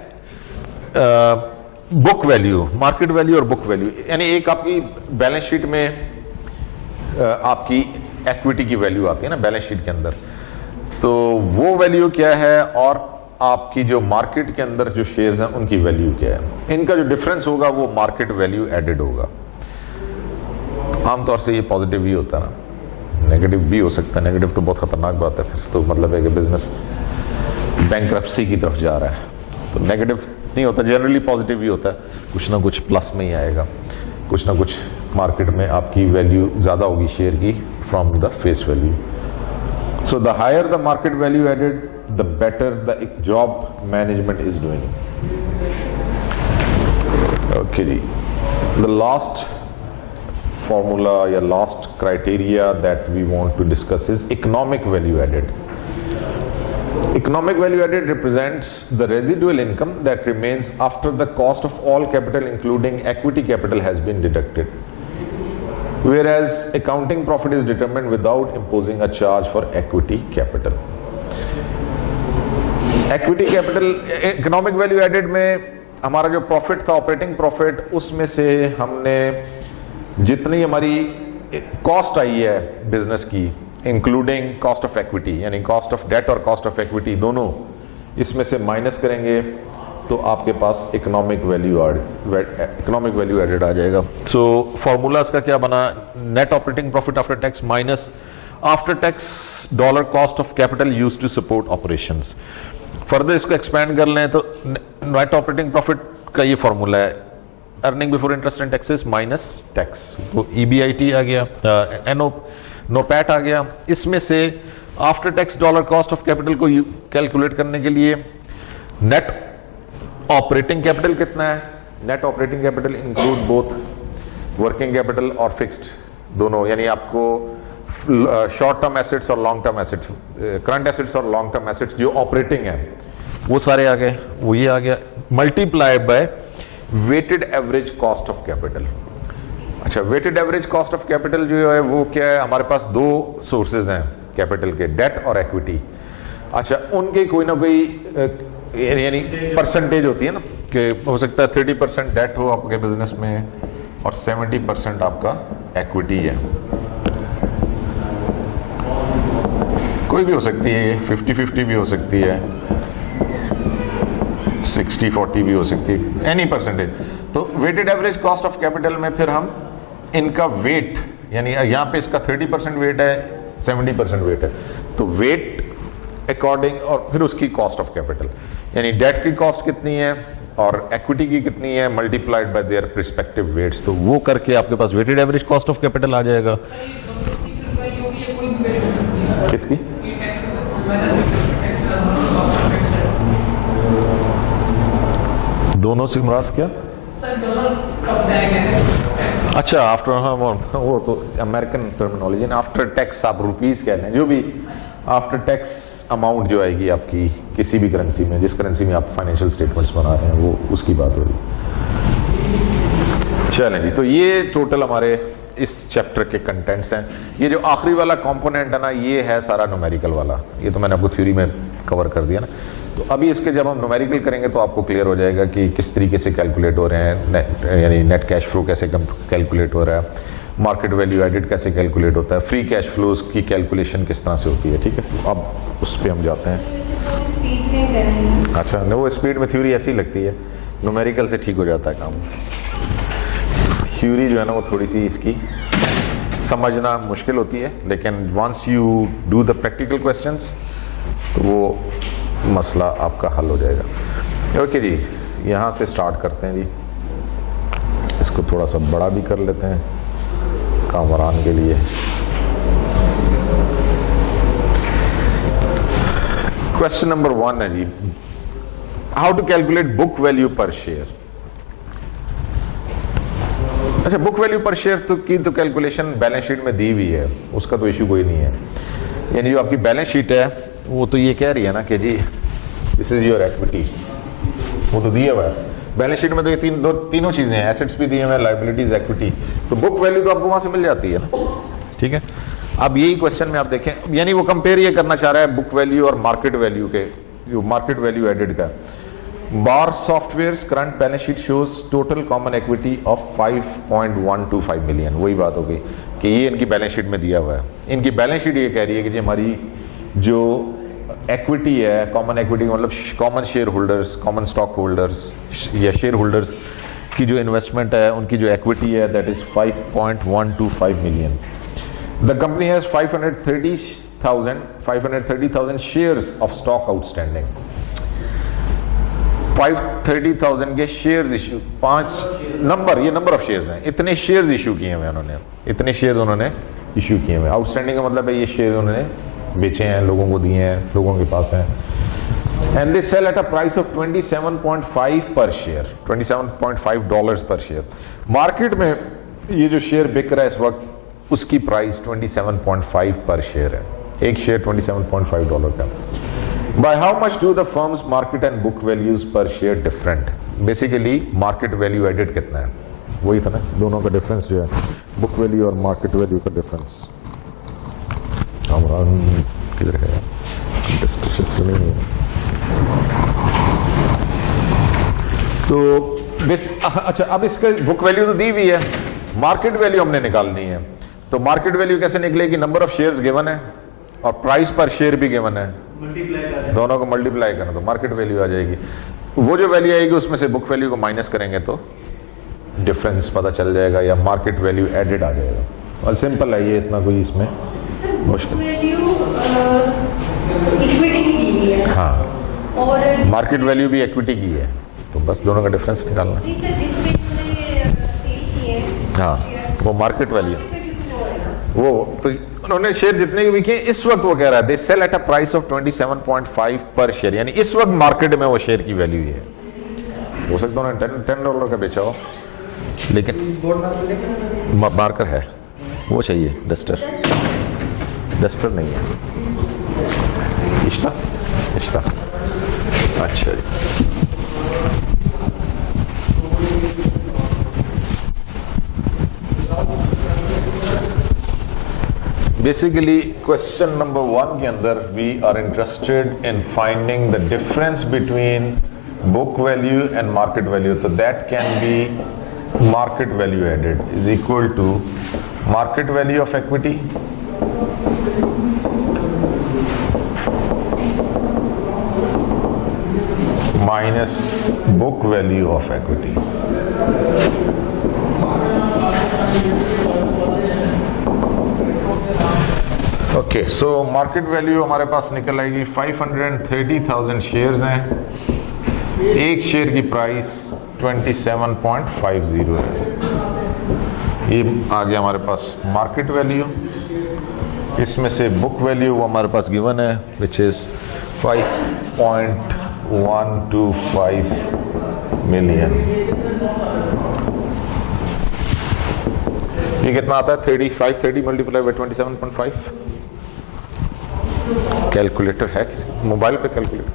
book value, market value और बुक वैल्यू। यानी एक आपकी बैलेंस शीट में आपकी इक्विटी की वैल्यू आती है ना बैलेंस शीट के अंदर, तो वो वैल्यू क्या है और आपकी जो मार्केट के अंदर जो शेयर्स हैं उनकी वैल्यू क्या है, इनका जो डिफरेंस होगा वो मार्केट वैल्यू एडेड होगा। आमतौर से ये पॉजिटिव ही होता है ना, नेगेटिव भी हो सकता है। नेगेटिव तो बहुत खतरनाक बात है, फिर तो मतलब है कि बिजनेस बैंकरप्सी की तरफ जा रहा है, तो नेगेटिव नहीं होता, जनरली पॉजिटिव ही होता है, कुछ ना कुछ प्लस में ही आएगा, कुछ ना कुछ मार्केट में आपकी वैल्यू ज्यादा होगी शेयर की from the face value. So the higher the market value added, the better the job management is doing. Okay ji. The last formula or last criteria that we want to discuss is economic value added. Economic value added represents the residual income that remains after the cost of all capital including equity capital has been deducted. Whereas accounting profit is determined without imposing a charge for equity capital. Equity capital, economic value added में हमारा जो profit था, operating profit, उसमें से हमने जितनी हमारी cost आई है बिजनेस की, इंक्लूडिंग कॉस्ट ऑफ इक्विटी, यानी कॉस्ट ऑफ डेट और कॉस्ट ऑफ इक्विटी दोनों, इसमें से माइनस करेंगे तो आपके पास इकोनॉमिक वैल्यू एडेड आ जाएगा। सो फॉर्मूला इसका क्या बना, net operating profit after tax minus after tax dollar cost of capital used to support operations. Further इसको एक्सपैंड कर लें तो नेट ऑपरेटिंग प्रॉफिट का ये फॉर्मूला है, earning before interest and taxes minus tax, तो ईबीआईटी आ गया, नोपैट आ गया। इसमें से after tax dollar cost of capital को कैलकुलेट करने के लिए नेट ऑपरेटिंग कैपिटल कितना है, net operating capital include both working capital और फिक्स्ड दोनों, यानी आपको शॉर्ट टर्म एसेट्स और long term assets, current assets और लॉन्ग टर्म एसेट्स जो ऑपरेटिंग है वो सारे आ गए, वो ये आ गया, multiplied by weighted average cost of capital. अच्छा, weighted average cost of capital जो है वो क्या है, हमारे पास दो सोर्सेज हैं कैपिटल के, डेट और इक्विटी। अच्छा, उनके कोई ना कोई यानी परसेंटेज होती है ना, कि हो सकता है 30% डेट हो आपके बिजनेस में और 70% आपका इक्विटी है, कोई भी हो सकती है, 50-50 भी हो सकती है, 60-40 भी हो सकती है, एनी परसेंटेज। तो weighted average cost of capital में फिर हम इनका वेट, यानी यहाँ पे इसका 30% वेट है, 70% वेट है, तो वेट अकॉर्डिंग और फिर उसकी कॉस्ट ऑफ कैपिटल, यानी डेट की कॉस्ट कितनी है और इक्विटी की कितनी है multiplied by their respective weights, तो वो करके आपके पास weighted average cost of capital आ जाएगा। किसकी? दोनों से मुराद क्या? अच्छा, आफ्टर, हाँ वो तो अमेरिकन टर्मिनोलॉजी, आफ्टर टैक्स आप रुपीस कहते हैं, जो भी आफ्टर टैक्स अमाउंट जो आएगी आपकी किसी भी करेंसी में, जिस करेंसी में आप फाइनेंशियल स्टेटमेंट्स बना रहे हैं, वो उसकी बात हो रही है। चलें जी, तो ये टोटल हमारे इस चैप्टर के कंटेंट्स हैं। ये जो आखिरी वाला कंपोनेंट है ना, ये है सारा न्यूमेरिकल वाला, ये तो मैंने आपको थ्योरी में कवर कर दिया ना। तो अभी इसके जब हम न्यूमेरिकल करेंगे तो आपको क्लियर हो जाएगा कि किस तरीके से कैलकुलेट हो रहे हैं, यानी नेट कैश फ्लो कैसे कैलकुलेट हो रहा है, मार्केट वैल्यू एडेड कैसे कैलकुलेट होता है, फ्री कैश फ्लोज की कैलकुलेशन किस तरह से होती है। ठीक है, तो अब उस पर हम जाते हैं। अच्छा, वो स्पीड में थ्योरी ऐसी लगती है, न्यूमेरिकल से ठीक हो जाता है काम। थ्योरी जो है ना वो थोड़ी सी इसकी समझना मुश्किल होती है, लेकिन once you do the practical questions तो वो मसला आपका हल हो जाएगा। ओके जी, यहाँ से स्टार्ट करते हैं जी, इसको थोड़ा सा बड़ा भी कर लेते हैं। कामरान के लिए। क्वेश्चन नंबर 1 है जी, how to calculate book value per share. अच्छा, बुक वैल्यू पर शेयर तो कैलकुलेशन बैलेंस शीट में दी हुई है, उसका तो इशू कोई नहीं है। यानी जो आपकी बैलेंस शीट है वो तो ये कह रही है ना कि जी दिस इज योर इक्विटी, वो तो दिया हुआ है। बैलेंस शीट में तो ये तीनों चीजें हैं, एसेट्स भी दिए हुए हैं, लायबिलिटीज, इक्विटी, तो बुक वैल्यू तो आपको वहां से मिल जाती है ना। ठीक है, अब यही क्वेश्चन में आप देखें, यानी वो कंपेयर ये करना चाह रहा है बुक वैल्यू और मार्केट वैल्यू के, जो मार्केट वैल्यू एडेड का। Bar software's current balance sheet shows total common equity of 5.125 million. वही बात हो गई कि ये इनकी बैलेंस शीट में दिया हुआ है। इनकी बैलेंस शीट ये कह रही है कि जी हमारी जो इक्विटी है, कॉमन इक्विटी मतलब common share holders, common stock holders या शेयर होल्डर्स की जो इन्वेस्टमेंट है, उनकी जो इक्विटी है that is 5.125 million. The company has 530,000 shares of stock outstanding. 530,000 के शेयर्स इशू, 5 नंबर, ये नंबर ऑफ शेयर्स हैं, इतने शेयर्स इशू किए हुए उन्होंने, इतने शेयर्स उन्होंने इशू किए हुए। आउटस्टैंडिंग का मतलब है ये शेयर उन्होंने बेचे हैं, लोगों को दिए हैं, लोगों के पास हैं। And they sell at a price of 27.5 पर शेयर, $27.5 पर शेयर। मार्केट में ये जो शेयर बिक रहा है इस वक्त, उसकी प्राइस 27.5 पर शेयर है, एक शेयर $27.5 का। By how much do the firms market and book values per share different? Basically market value added कितना है, वही था ना, दोनों का डिफरेंस जो है, बुक वैल्यू और मार्केट वैल्यू का डिफरेंस। किधर है, नहीं है। तो अच्छा, अब इसका बुक वैल्यू तो दी हुई है, मार्केट वैल्यू हमने निकालनी है। तो मार्केट वैल्यू कैसे निकलेगी, नंबर ऑफ शेयर्स गिवन है और प्राइस पर शेयर भी गिवन है, दोनों को मल्टीप्लाई करना तो मार्केट वैल्यू आ जाएगी। वो जो वैल्यू आएगी उसमें से बुक वैल्यू को माइनस करेंगे तो डिफरेंस पता चल जाएगा, या मार्केट वैल्यू एडेड आ जाएगा। और सिंपल है ये, इतना कोई इसमें मुश्किल। इक्विटी की दी हुई है, हाँ, और मार्केट वैल्यू भी इक्विटी की है, तो बस दोनों का डिफरेंस निकालना। हाँ, वो मार्केट वैल्यू, वो तो उन्होंने शेयर जितने के बिके इस वक्त, वो कह रहा है they sell at a price of 27.5 पर शेयर, यानी इस वक्त मार्केट में वो शेयर की वैल्यू है। हो सकता है उन्होंने $10 का बेचा हो, लेकिन मार्कर है, वो चाहिए डस्टर, डस्टर नहीं है, इश्ता इश्ता। अच्छा जी, बेसिकली क्वेश्चन नंबर 1 के अंदर we are interested in finding the difference between book value and market value. तो that can be market value added is equal to market value of equity minus book value of equity. Okay, so market value हमारे पास निकल आएगी 530,000 shares हैं, एक share की price 27.50 है। ये आ गया हमारे पास मार्केट वैल्यू। इसमें से बुक वैल्यू वो हमारे पास गिवन है विच इज 5.125 मिलियन। ये कितना आता है, 530 मल्टीप्लाई बाई 27.5। कैलकुलेटर है किसी मोबाइल पे, कैलकुलेटर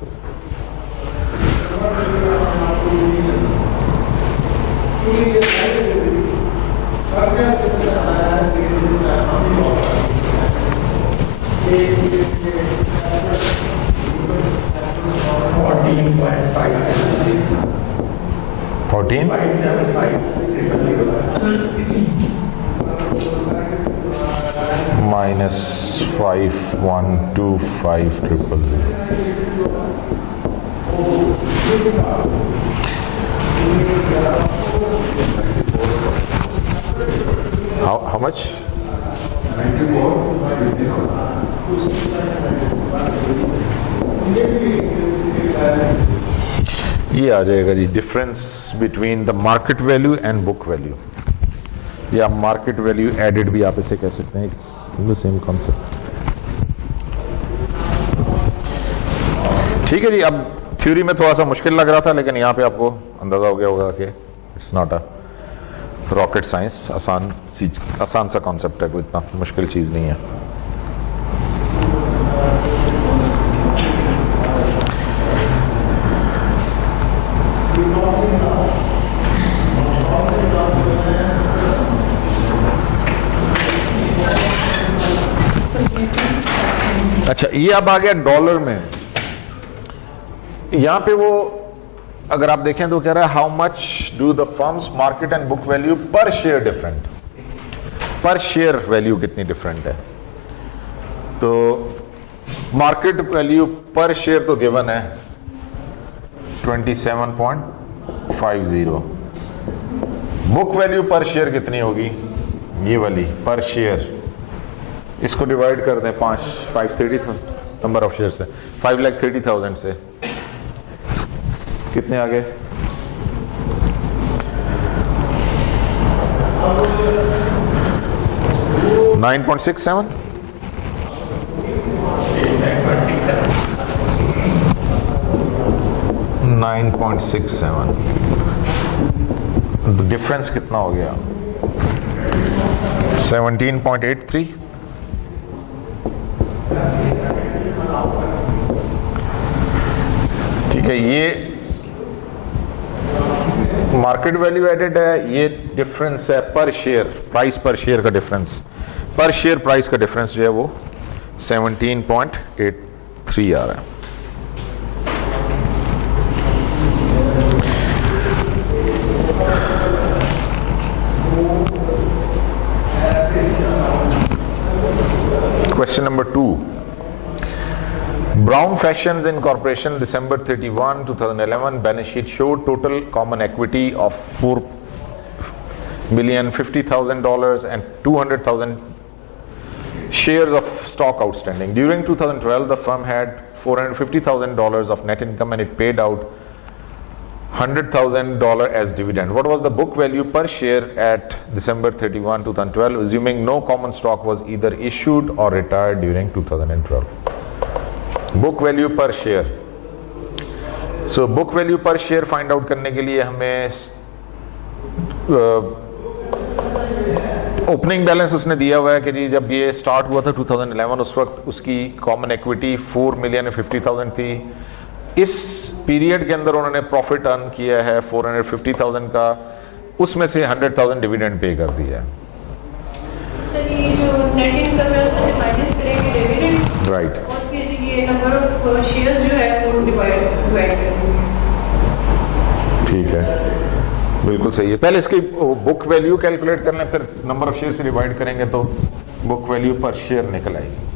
माइनस 5125 how much? 94. ये आ जाएगा जी difference between the market value and book value. या मार्केट वैल्यू एडेड भी आप इसे कह सकते हैं, इट्स द सेम कॉन्सेप्ट। ठीक है जी, अब थ्योरी में थोड़ा सा मुश्किल लग रहा था, लेकिन यहाँ पे आपको अंदाजा हो गया होगा कि it's not a rocket science, आसान सा कॉन्सेप्ट है, कोई इतना मुश्किल चीज नहीं है। अच्छा, ये अब आ गया डॉलर में। यहां पे वो अगर आप देखें तो कह रहा है how much do the firms market and book value per share different, पर शेयर वैल्यू कितनी डिफरेंट है। तो मार्केट वैल्यू पर शेयर तो गिवन है 27.50, बुक वैल्यू पर शेयर कितनी होगी, ये वाली पर शेयर, इसको डिवाइड कर दें 530,000 नंबर ऑफ शेयर से, 5,30,000 से कितने आ गए, $9.67, डिफरेंस कितना हो गया 17.83। ठीक है, ये मार्केट वैल्यू एडेड है, ये डिफरेंस है पर शेयर, प्राइस पर शेयर का डिफरेंस, पर शेयर प्राइस का डिफरेंस जो है वो 17.83 आ रहा है। Question number 2. Brown Fashions Incorporation, December 31, 2011 balance sheet showed total common equity of $4,050,000 and 200,000 shares of stock outstanding. During 2012, the firm had $450,000 of net income and it paid out $100,000 as dividend. What was the book value per share at December 31, 2012, assuming no common stock was either issued or retired during 2012? Book value per share. So book value per share find out करने के लिए हमें opening balance उसने दिया हुआ है कि जी जब ये स्टार्ट हुआ था 2011 उस वक्त उसकी कॉमन इक्विटी 4,50,000 थी। इस पीरियड के अंदर उन्होंने प्रॉफिट अर्न किया है 450,000 का, उसमें से 100,000 डिविडेंड पे कर दिया है। सर ये जो नेट इनकम है उसमें से माइनस करेंगे डिविडेंड, राइट, और फिर ये नंबर ऑफ शेयर्स जो है वो डिवाइड करेंगे। ठीक है, बिल्कुल सही है। पहले इसकी बुक वैल्यू कैलकुलेट कर लें, फिर नंबर ऑफ शेयर से डिवाइड करेंगे तो बुक वैल्यू पर शेयर निकल आएगी।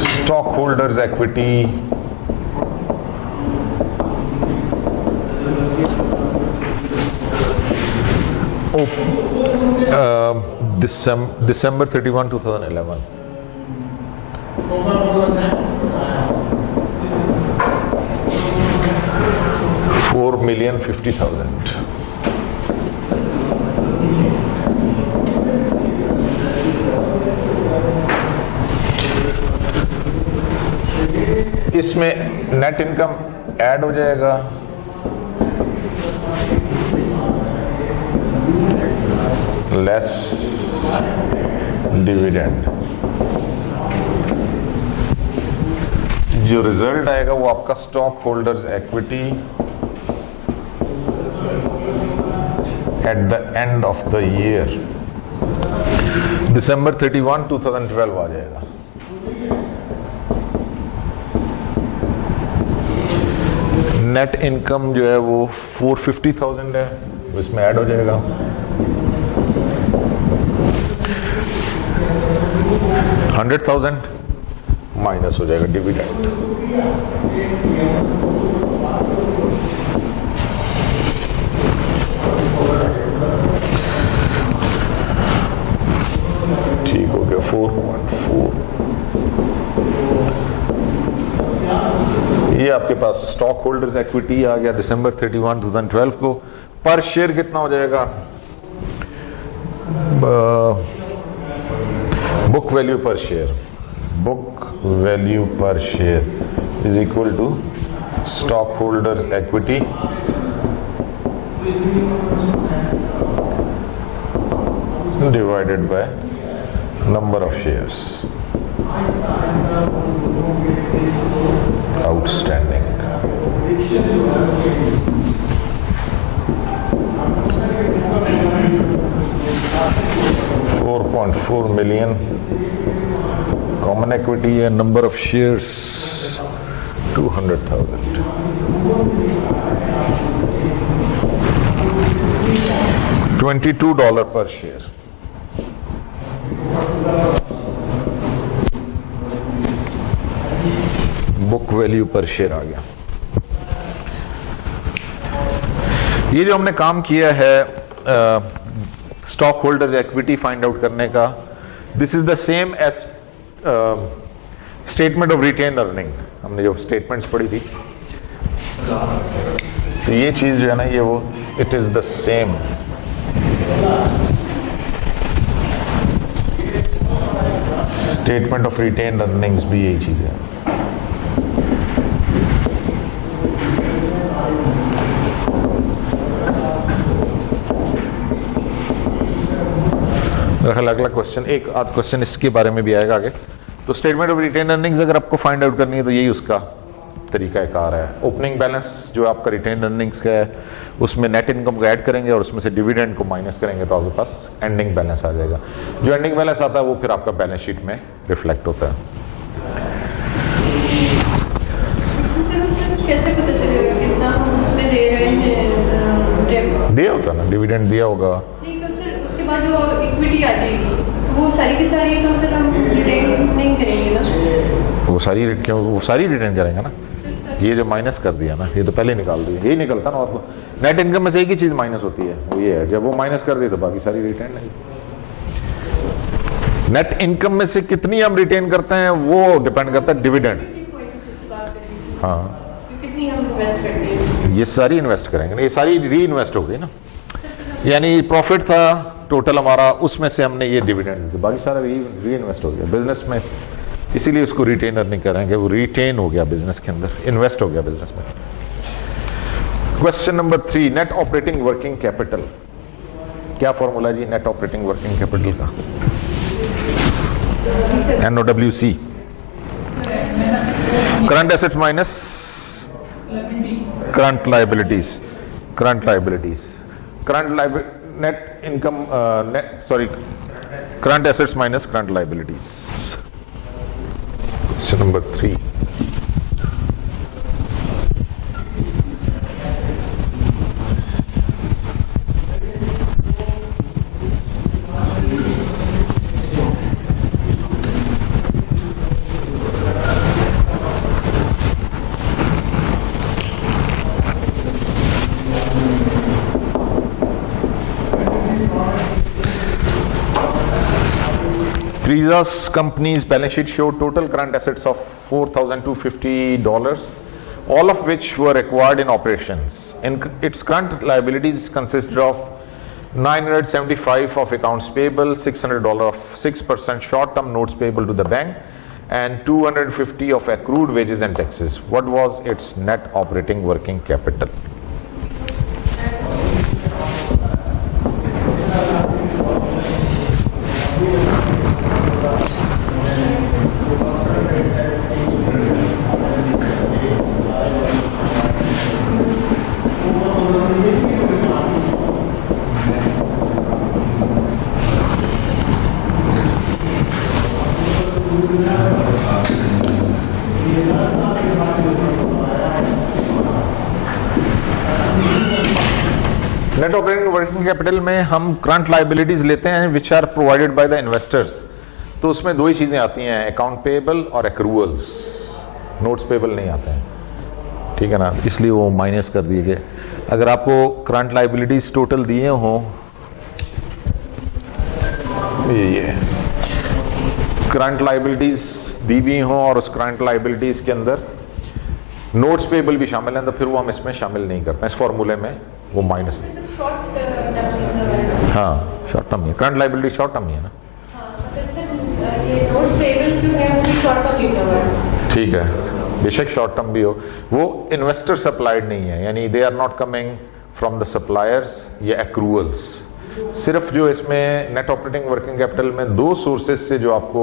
Stockholders equity, December 31, 2011. $4,050,000. इसमें नेट इनकम ऐड हो जाएगा, लेस डिविडेंड, जो रिजल्ट आएगा वो आपका stock holders equity at the end of the year December 31, 2012 आ जाएगा। नेट इनकम जो है वो 450,000 है, इसमें ऐड हो जाएगा। $100,000 माइनस हो जाएगा डिविडेंड। ठीक हो गया 4.4। ये आपके पास स्टॉक होल्डर्स इक्विटी आ गया दिसंबर 31, 2012 को। पर शेयर कितना हो जाएगा? Book value per share, book value per share is equal to stock holders equity divided by number of shares outstanding. $4.4 million common equity and number of shares 200,000. $22 per share. Book value per share आ गया। ये जो हमने काम किया है stock holders equity find out करने का, this is the same as statement of retained earning. हमने जो स्टेटमेंट्स पढ़ी थी, तो ये चीज जो है ना, ये वो it is the same. Statement of retained earnings भी यही चीज है। अगला क्वेश्चन, एक आध क्वेश्चन इसके बारे में भी आएगा आगे। तो स्टेटमेंट ऑफ रिटेन अर्निंग्स अगर आपको फाइंड आउट करनी है तो यही उसका तरीका कार है। ओपनिंग बैलेंस जो आपका रिटेन अर्निंग्स का है, उसमें नेट इनकम को ऐड करेंगे और उसमें से डिविडेंड को माइनस करेंगे तो आपके पास एंडिंग बैलेंस आ जाएगा। जो एंडिंग बैलेंस आता है वो फिर आपका बैलेंस शीट में रिफ्लेक्ट होता है। कैसे पता चलेगा कितना हम उसमें दे रहे हैं? दिया होता है ना, डिविडेंड दिया होगा। नहीं तो सर उसके बाद जो इक्विटी आ जाएगी तो वो सारी की सारी तो सर हम रिटेन नहीं करेंगे ना? वो सारी रिटेन करेंगे ना। ये जो माइनस कर दिया ना, ये तो पहले निकाल दिया, यही निकलता ना। और नेट इनकम में से एक ही चीज माइनस होती है, वो ये है। जब वो माइनस कर दी तो बाकी सारी रिटेन नहीं। नेट इनकम में से कितनी हम रिटेन करते हैं वो डिपेंड करता है डिविडेंड। हाँ, कितनी हम इन्वेस्ट करते हैं? ये सारी इन्वेस्ट करेंगे ना, ये सारी री इन्वेस्ट हो गई ना। यानी प्रॉफिट था टोटल हमारा, उसमें से हमने ये डिविडेंड, बाकी सारा री इन्वेस्ट हो गया बिजनेस में। इसीलिए उसको रिटेन अर्निंग करेंगे, वो रिटेन हो गया बिजनेस के अंदर, इन्वेस्ट हो गया बिजनेस में। Question number 3, net operating working capital. क्या फॉर्मूला जी नेट ऑपरेटिंग वर्किंग कैपिटल का? NOWC, current assets minus current liabilities. Net income, current assets minus current liabilities. Question number 3. Teresa's company's balance sheet showed total current assets of $4,250, all of which were acquired in operations. Its current liabilities consisted of $975 of accounts payable, $600 of 6% short-term notes payable to the bank, and $250 of accrued wages and taxes. What was its net operating working capital? Net operating working capital में हम current liabilities लेते हैं which are provided by the investors. तो उसमें दो ही चीजें आती हैं, अकाउंट पेबल और एक्रूअल्स। नोट्स पेबल नहीं आते हैं, ठीक है ना, इसलिए वो माइनस कर दिए गए। अगर आपको करंट लाइबिलिटीज टोटल दिए हो, ये करंट लाइबिलिटीज दी हुई हों और उस करंट लाइबिलिटीज के अंदर नोट्स पेबल भी शामिल हैं, तो फिर वो हम इसमें शामिल नहीं करते इस फॉर्मूले में, वो माइनस है। शॉर्ट टर्म हाँ, शॉर्ट टर्म ही करंट लाइबिलिटी शॉर्ट टर्म ही है ना। ये नोट्स पेबल जो है वो भी शॉर्ट टर्म लिखा हुआ है। ठीक है, बेशक शॉर्ट टर्म भी हो, वो इन्वेस्टर सप्लाइड नहीं है, यानी they are not coming from the suppliers या एक्रूअल्स। सिर्फ जो इसमें नेट ऑपरेटिंग वर्किंग कैपिटल में दो सोर्सेज से जो आपको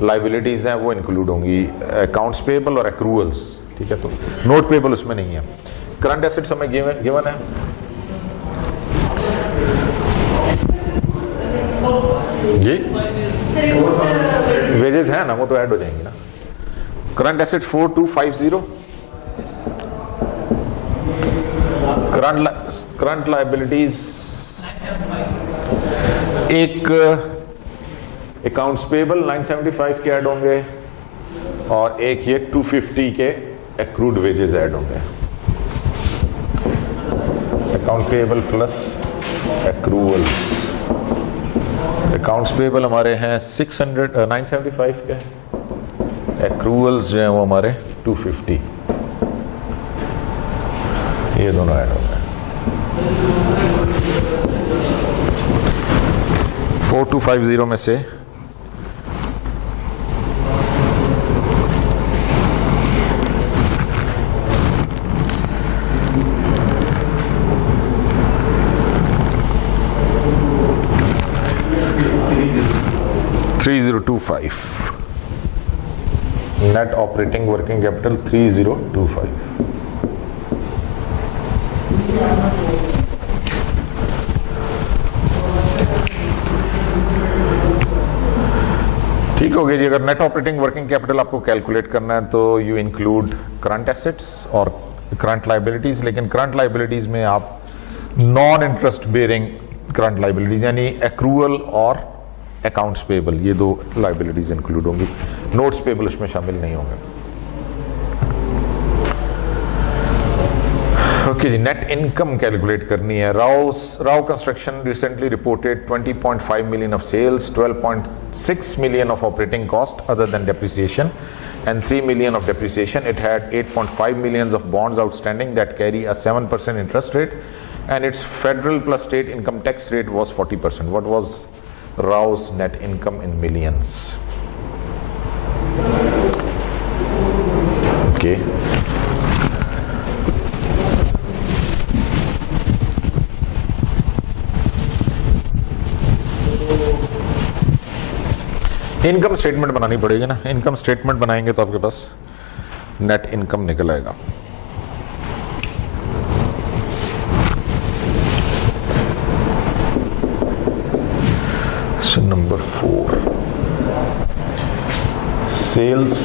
लाइबिलिटीज हैं वो इंक्लूड होंगी, अकाउंट्स पेबल और एक्रूअल्स। ठीक है, तो नोट पेबल उसमें नहीं है। करंट एसेट्स हमें गिवन है, जी वेजेस है ना, वो तो ऐड हो जाएंगी ना। करंट एसेट 4250, करंट लाइबिलिटीज एक अकाउंट्स पेबल 975 के ऐड होंगे और एक ये 250 के एक्रूड वेजेस ऐड होंगे। Account payable plus accruals. Accounts payable हमारे हैं 975 के, एक्रूअल्स जो हैं वो हमारे 250, ये दोनों ऐड हो गए। 4250 में से $3025, नेट ऑपरेटिंग वर्किंग कैपिटल 3025। ठीक हो गया जी। अगर नेट ऑपरेटिंग वर्किंग कैपिटल आपको कैलकुलेट करना है तो यू इंक्लूड करंट एसेट्स और करंट लाइबिलिटीज, लेकिन करंट लाइबिलिटीज में आप non interest bearing current liabilities यानी एक्रूअल और अकाउंट्स पेबल, ये दो लाइबिलिटीज इंक्लूड होंगी। नोट्स पेबल उसमें शामिल नहीं होंगे। ओके जी, नेट इनकम कैलकुलेट करनी है। Rao construction recently reported 20.5 million of sales, 12.6 million of operating cost other than depreciation and 3 million of depreciation. It had 8.5 million of bonds outstanding that carry a 7% interest rate and its federal plus state income tax rate was 40%. What was Raw's net income in millions? Okay. Income statement बनानी पड़ेगी ना। Income statement बनाएंगे तो आपके पास net income निकल आएगा। Number 4, sales.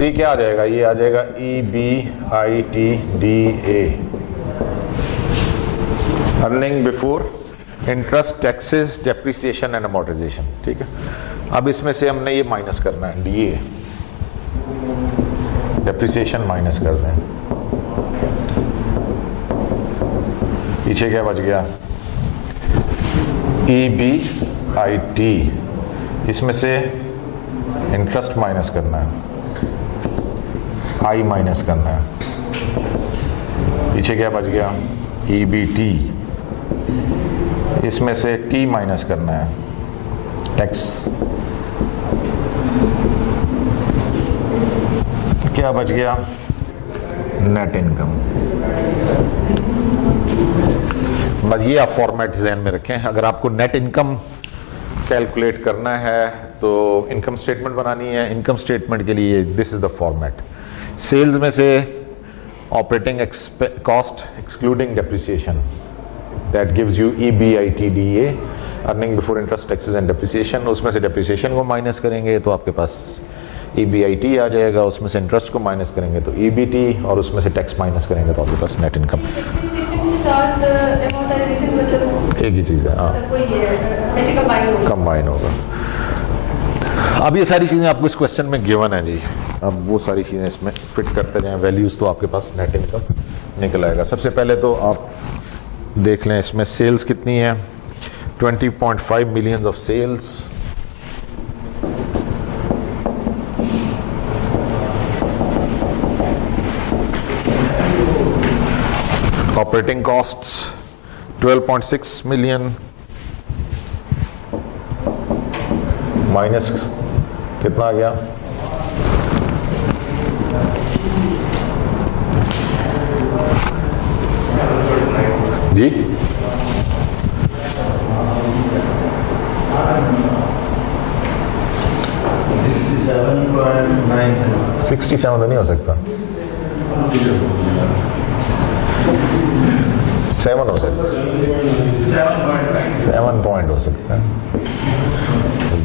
ये क्या आ जाएगा? ये आ जाएगा EBITDA, earning before interest, taxes, depreciation and amortisation. ठीक है, अब इसमें से हमने ये माइनस करना है, DA, डेप्रिसिएशन माइनस कर दें। पीछे क्या बच गया? EBIT, इसमें से इंटरेस्ट माइनस करना है, I माइनस करना है। पीछे क्या बच गया? EBT, इसमें से T माइनस करना है, टैक्स। क्या बच गया? Net income. बस ये आप फॉर्मेट ध्यान में रखें। अगर आपको नेट इनकम कैलकुलेट करना है तो इनकम स्टेटमेंट बनानी है। इनकम स्टेटमेंट के लिए this is the format. Sales में से operating cost excluding depreciation, that gives you EBITDA, earning before interest, taxes and depreciation. उसमें से डेप्रिसिएशन को माइनस करेंगे तो आपके पास EBIT आ जाएगा, उसमें से इंटरेस्ट को माइनस करेंगे तो EBT, और उसमें से टैक्स माइनस करेंगे तो आपके पास नेट इनकम। एक ही चीज़ है, हाँ, कंबाइन होगा। अब ये सारी चीज़ें आपको इस क्वेश्चन में गिवन है जी। अब वो सारी चीज़ें इसमें फिट करते जाएं वैल्यूज़, तो आपके पास नेट इनकम निकल आएगा। सबसे पहले तो आप देख लें इसमें सेल्स कितनी है, 20.5 million of sales, Operating costs 12.6 million minus कितना आ गया? जी 67 तो नहीं हो सकता, 7 हो सकता, 7 पॉइंट हो सकता है।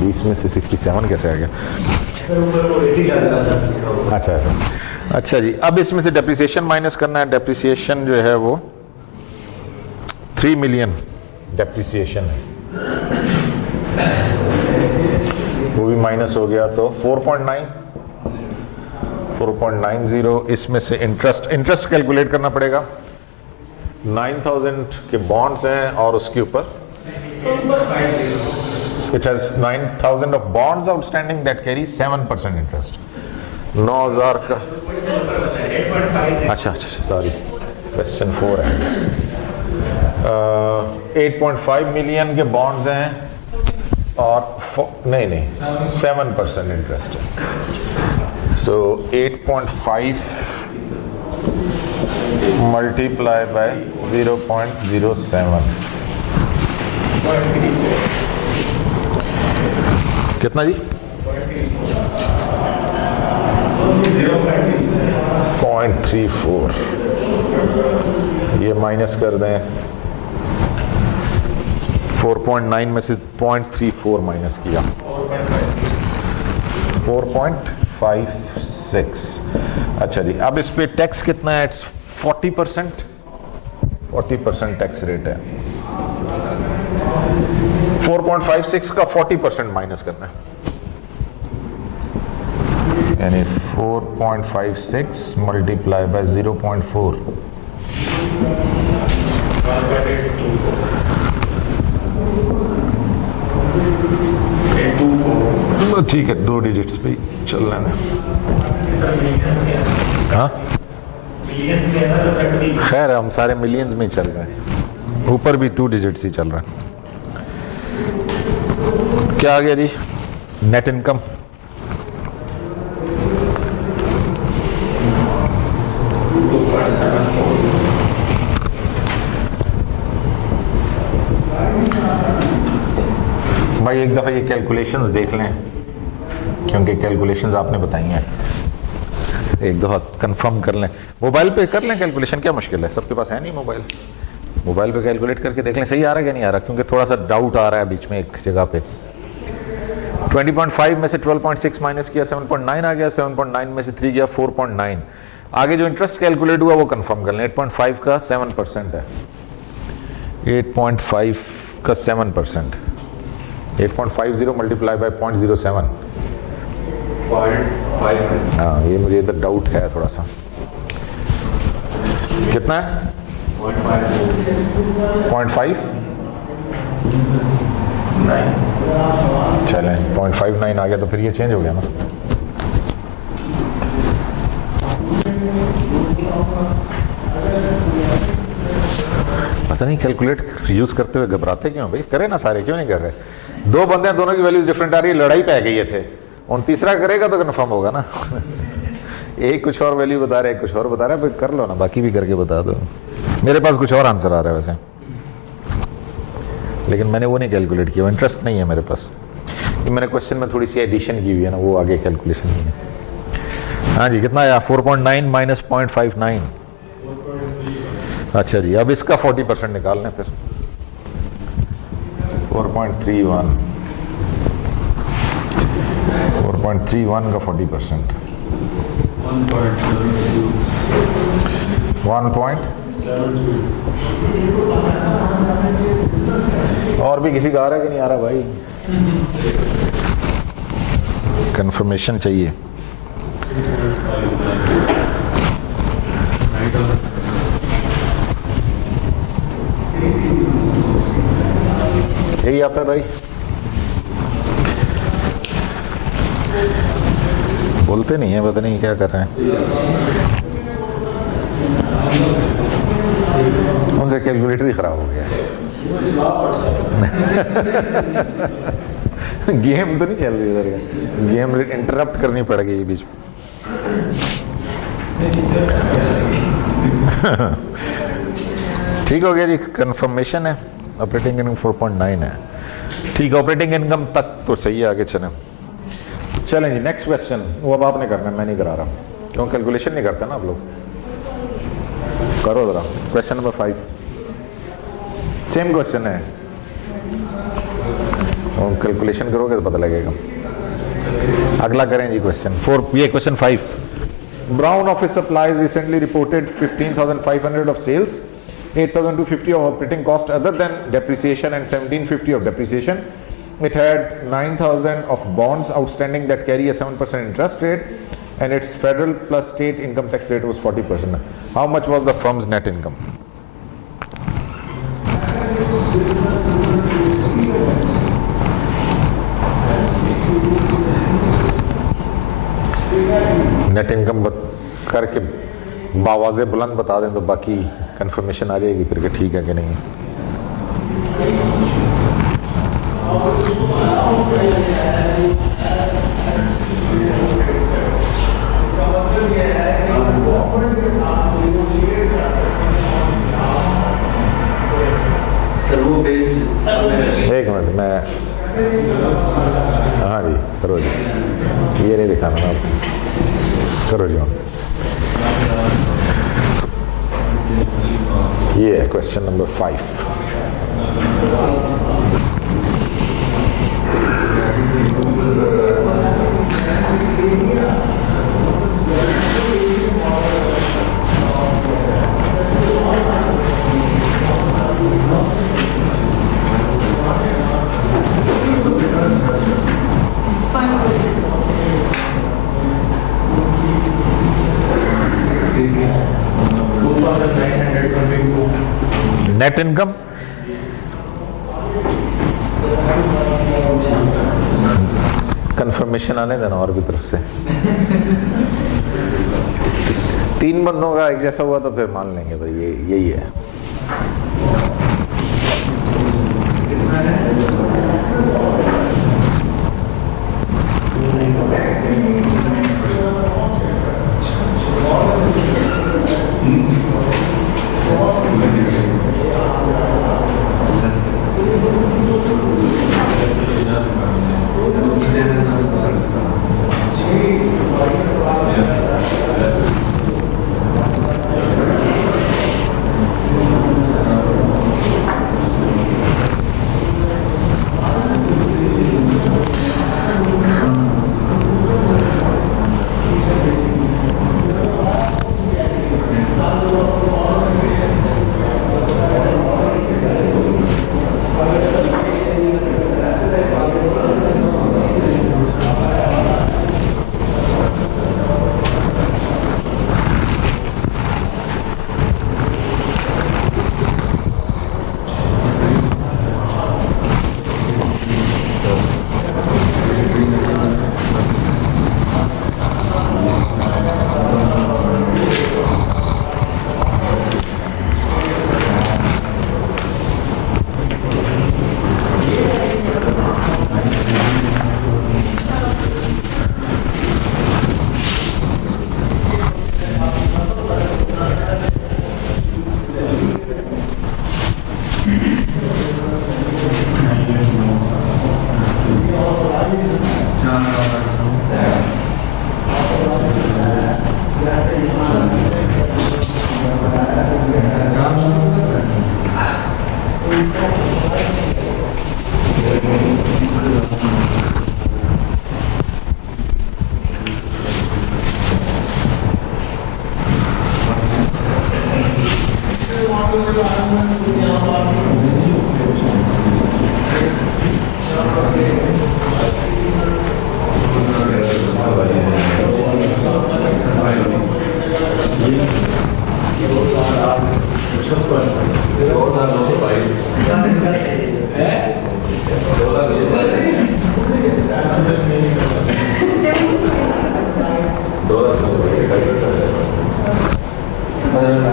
20 में से 67 कैसे आ गया? अच्छा अच्छा अच्छा जी। अब इसमें से डेप्रिसिएशन माइनस करना है। डेप्रिसिएशन जो है वो 3 मिलियन डेप्रिसिएशन है, वो भी माइनस हो गया तो 4.90। इसमें से इंटरेस्ट कैलकुलेट करना पड़ेगा। 9,000 के बॉन्ड्स हैं और उसके ऊपर it has 9,000 of bonds outstanding that carry 7% interest. 9,000 का अच्छा सॉरी क्वेश्चन 4 है। 8.5 मिलियन के बॉन्ड्स हैं और नहीं 7% इंटरेस्ट है। सो 8.5 मल्टीप्लाई बाय 0.07 कितना जी? 0.34। ये माइनस कर दें, 4.9 में से 0.34 माइनस किया, 4.56। अच्छा जी, अब इस पे टैक्स कितना है? 40% टैक्स रेट है। 4.56 का 40% माइनस करना है, यानी 4.56 मल्टीप्लाई बाय 0.4 ठीक है, 2 डिजिट्स पे चल रहे हैं। हाँ खैर हम सारे मिलियंस में चल रहे हैं, ऊपर भी 2 डिजिट्स ही चल रहा है। क्या आ गया जी? नेट इनकम भाई एक दफा ये कैलकुलेशंस देख लें, क्योंकि कैलकुलेशंस आपने बताई हैं, एक दफा कंफर्म कर लें। मोबाइल पे कर लें कैलकुलेशन, क्या मुश्किल है? सबके पास है नहीं मोबाइल, मोबाइल पे कैलकुलेट करके देख लें सही आ रहा है कि नहीं आ रहा, क्योंकि थोड़ा सा डाउट आ रहा है बीच में एक जगह पे। 20.5 में से 12.6 माइनस किया 7.9 आ गया, 7.9 में से 3 गया 4.9। आगे जो इंटरेस्ट कैलकुलेट हुआ वो कंफर्म कर लें। 8.5 का 7% है, 8.5 का 7%, 8.50 मल्टीप्लाई बाय 0.07। हाँ ये मुझे इधर डाउट है थोड़ा सा। कितना है? 0.5 चलें, 0.59 आ गया तो फिर ये चेंज हो गया ना। पता नहीं कैलकुलेट यूज करते हुए घबराते क्यों भाई? करे ना सारे, क्यों नहीं कर रहे? 2 बंदे हैं, दोनों की वैल्यूज डिफरेंट आ रही है, लड़ाई पे गई थे। और तीसरा करेगा तो कंफर्म होगा ना। एक कुछ और वैल्यू बता रहा है, कुछ और बता रहा है, भाई कर लो ना, बाकी भी करके बता दो। मेरे पास कुछ और आंसर आ रहा है वैसे, लेकिन मैंने वो नहीं कैलकुलेट किया, इंटरेस्ट नहीं है मेरे पास। मैंने क्वेश्चन में थोड़ी सी एडिशन की हुई है ना, वो आगे कैलकुलेशन नहीं है। हाँ जी, कितना आया? 4.9 माइनस 0.59। अच्छा जी, अब इसका 40% निकालना फिर। 4.31 का 40%, 1. और भी किसी का आ रहा है कि नहीं आ रहा भाई? कंफर्मेशन चाहिए। यही आता है भाई, बोलते नहीं है, पता नहीं क्या कर रहे हैं। उनका कैलकुलेटर ही खराब हो गया है। गेम तो नहीं चल रही उधर, गेम इंटरप्ट करनी पड़ेगी ये बीच में। ठीक हो गया जी, कंफर्मेशन है। ऑपरेटिंग इनकम 4.9 है, ठीक है। ऑपरेटिंग इनकम तक तो सही है, आगे चलें। चलें जी, नेक्स्ट क्वेश्चन। वो अब आपने करना है, मैं नहीं करा रहा, क्यों कैलकुलेशन नहीं करते ना आप लोग। करो जरा क्वेश्चन नंबर 5, सेम क्वेश्चन है, और कैलकुलेशन करोगे तो पता लगेगा। अगला करें जी क्वेश्चन 4, ये question 5। Brown Office Supplies recently reported 15,500 of sales, 8,250 of operating cost other than depreciation and 1,750 of depreciation. It had 9,000 of bonds outstanding that carry a 7% interest rate, and its federal plus state income tax rate was 40%. How much was the firm's net income? Net income करके बावाज़े बुलंद बता दें तो बाकी confirmation आ जाएगी फिर कि ठीक है कि नहीं। एक मिनट, मैं हाँ जी करो जी, ये नहीं दिखाना ना आपको, करो जी। ये है question number 5। Net income confirmation आने देना और भी तरफ से। 3 बंदों का एक जैसा हुआ तो फिर मान लेंगे भाई ये यही है।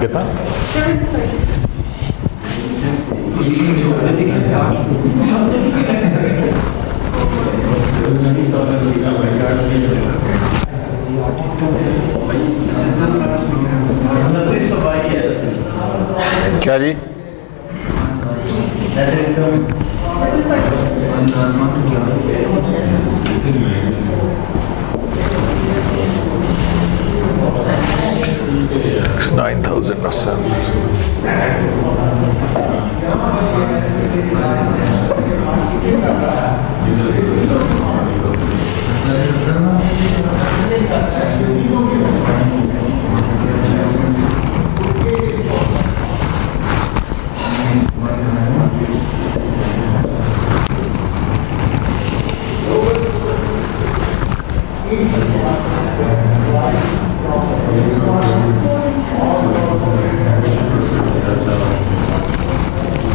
कितना जी? It's 9,000 or something.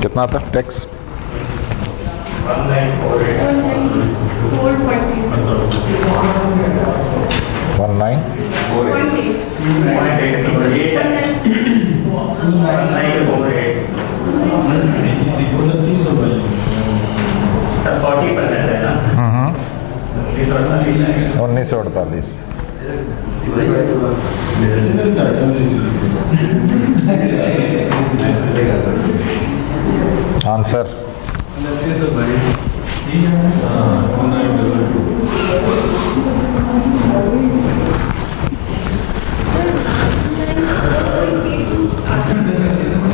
कितना था टैक्स? 1948। आंसर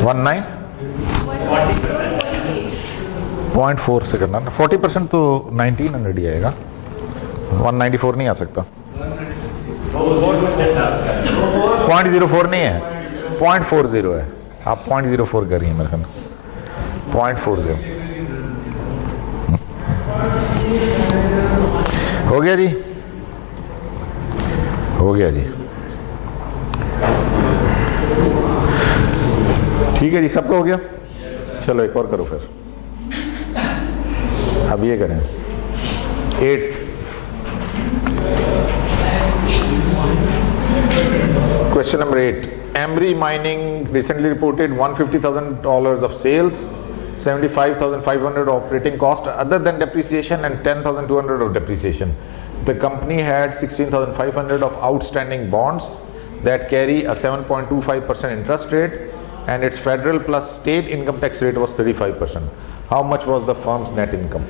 वन 0.4 से करना ना। 40% तो 1900 ही आएगा, 194 नहीं आ सकता। 0.04 नहीं है, 0.40 है। आप 0.04 करिए मेरे ख्याल 0.40। हो गया जी, हो गया जी। ठीक है जी, सबका हो गया। चलो एक और करो फिर। अब ये करें 8th question number 8. Embry Mining recently reported $150,000 of sales, 75,500 operating cost other than depreciation and 10,200 of depreciation. The company had 16,500 of outstanding bonds that carry a 7.25% interest rate, and its federal plus state income tax rate was 35%. How much was the firm's net income?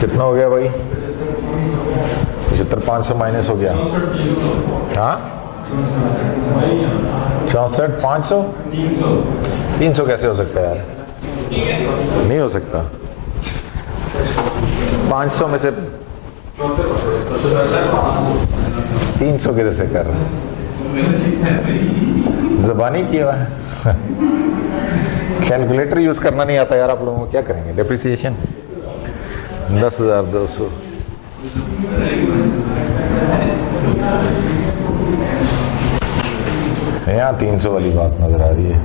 कितना हो गया भाई? 75,500 minus हो गया। हाँ 64, 500, 300 कैसे हो सकता है यार? नहीं हो सकता। 500 में से 300 कैसे कर रहा है? जबानी किया हुआ है। कैलकुलेटर यूज करना नहीं आता यार आप लोगों को, क्या करेंगे? डेप्रिसिएशन 10,200। यहाँ 300 वाली बात नजर आ रही है।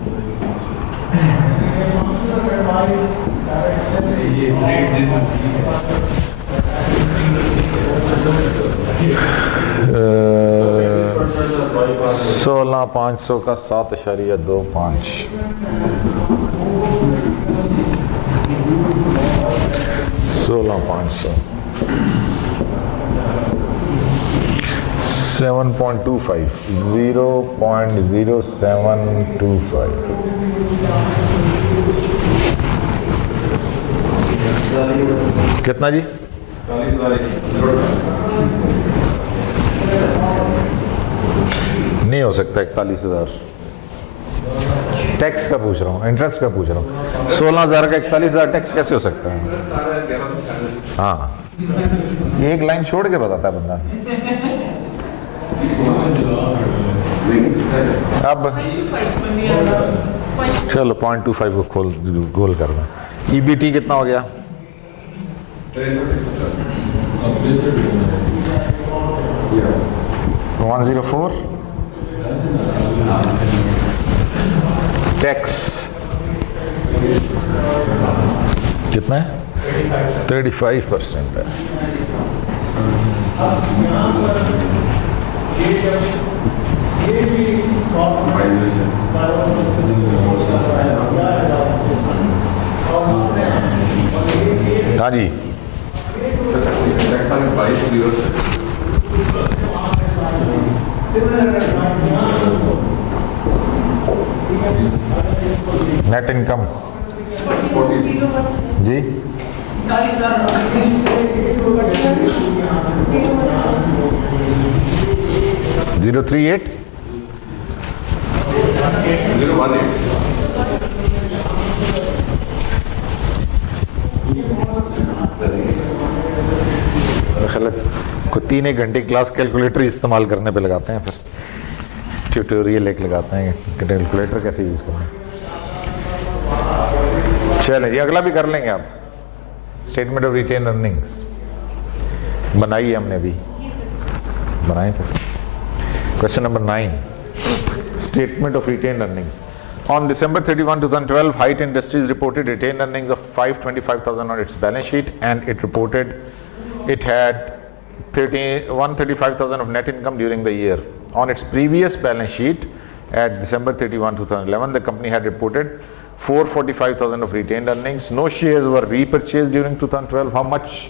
सोलह 500 का 7.25 16,500 7.25 0.0725 कितना जी? नहीं हो सकता 41,000। टैक्स का पूछ रहा हूँ, इंटरेस्ट का पूछ रहा हूँ। 16,000 का 41,000 टैक्स कैसे हो सकता है? हाँ, एक लाइन छोड़ के बताता है बंदा। अब चलो 0.25 को खोल गोल करना। ईबीटी कितना हो गया? 104। टैक्स कितना है? 35% है। हाँ जी, नेट इनकम जी 038 को 3-1 घंटे क्लास कैलकुलेटर इस्तेमाल करने पे लगाते हैं, फिर ट्यूटोरियल एक लगाते हैं कैलकुलेटर कैसे यूज करना है। चलें जी, अगला भी कर लेंगे आप। स्टेटमेंट ऑफ रिटेन अर्निंग्स बनाई है हमने, अभी बनाए थे। Question number 9, statement of retained earnings. On December 31, 2012, Height Industries reported retained earnings of 525,000 on its balance sheet, and it reported it had 135,000 of net income during the year. On its previous balance sheet at December 31, 2011, the company had reported 445,000 of retained earnings. No shares were repurchased during 2012. How much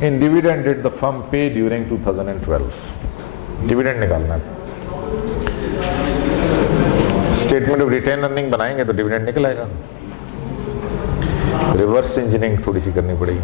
in dividend did the firm pay during 2012? Dividend निकालना है। Statement of retained earning बनाएंगे तो dividend निकल आएगा। Reverse engineering थोड़ी सी करनी पड़ेगी।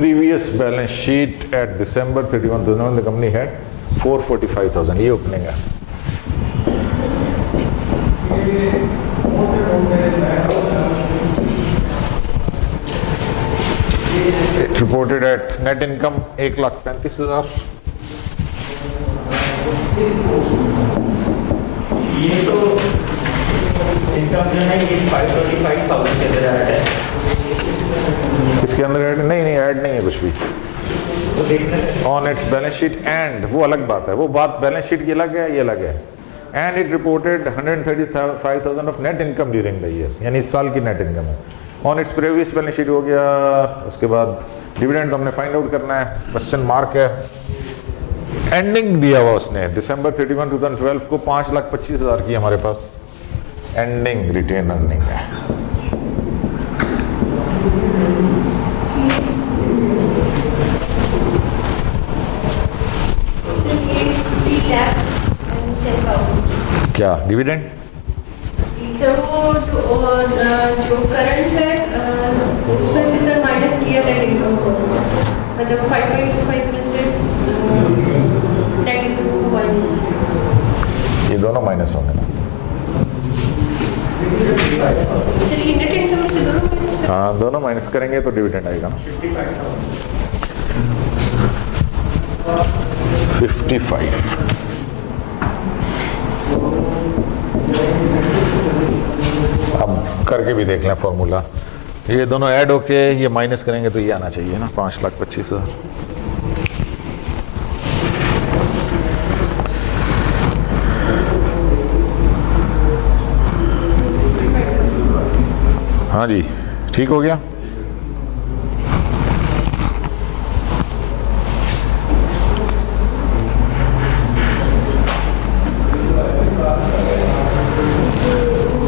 Previous balance sheet at December 31, 2011, the company had 445,000. ये opening है। It reported at net income 1,35,000। ये तो इनकम जो है ये 525,000 के अंदर ऐड है। इसके अंदर ऐड नहीं ऐड नहीं है कुछ भी। वो देखना है। On it's balance sheet and, वो अलग बात है, वो बात बैलेंस शीट की अलग है, ये अलग है। And it reported 135,000 of net income during the year, यानी इस साल की नेट इनकम है। On its previous balance sheet हो गया। उसके बाद डिविडेंड हमने फाइंड आउट करना है, क्वेश्चन मार्क है। एंडिंग दिया हुआ उसने दिसंबर 31, 2012 को 5,25,000 की हमारे पास एंडिंग रिटेन अर्निंग है। क्या डिविडेंड? सर वो जो करंट है उसमें से सर माइनस किया नेट इनकम को, मतलब 5.25 में से नेट इनकम को माइनस, ये दोनों माइनस होंगे ना? सर ये नेट इनकम से दोनों माइनस। हाँ, दोनों माइनस करेंगे तो डिविडेंड आएगा ना। 55। अब करके भी देख लें फॉर्मूला, ये दोनों ऐड होके ये माइनस करेंगे तो ये आना चाहिए ना 5,25,000। हाँ जी, ठीक हो गया।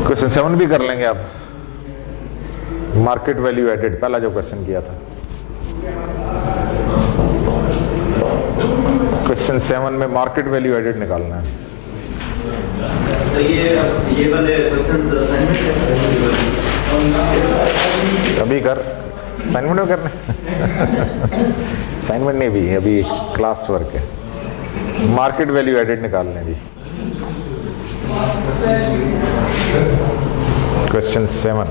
क्वेश्चन 7 भी कर लेंगे आप। मार्केट वैल्यू एडेड, पहला जो क्वेश्चन किया था। क्वेश्चन 7 में मार्केट वैल्यू एडेड निकालना है। तो ये वाले क्वेश्चन अभी कर, असाइनमेंट में करना असाइनमेंट नहीं, भी अभी क्लास वर्क है। मार्केट वैल्यू एडेड निकालना है जी। Question 7।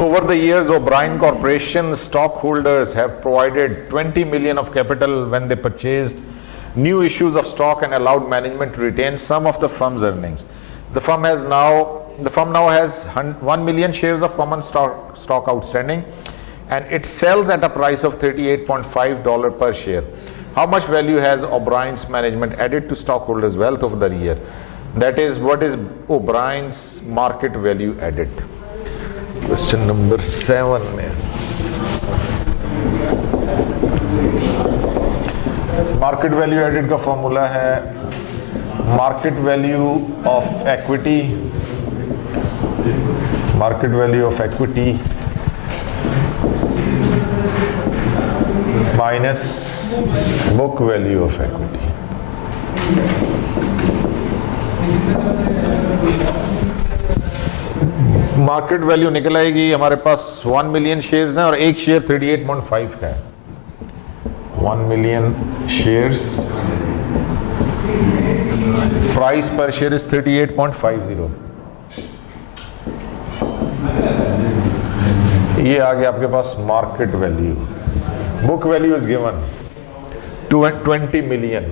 Over the years, O'Brien Corporation stockholders have provided 20 million of capital when they purchased new issues of stock and allowed management to retain some of the firm's earnings. The firm now has 1 million shares of common stock outstanding, and it sells at a price of $38.5 per share. How much value has O'Brien's management added to stockholders' wealth over the year? That is, what is O'Brien's market value added? Question number 7 में market value added का formula है market value of equity, market value of equity minus book value of equity. Market value निकल आएगी हमारे पास 1 million shares हैं और एक share 38.5 का है। 1 million shares, price per share is 38.50। ये आ गया आपके पास market value. Book value is given 20 million.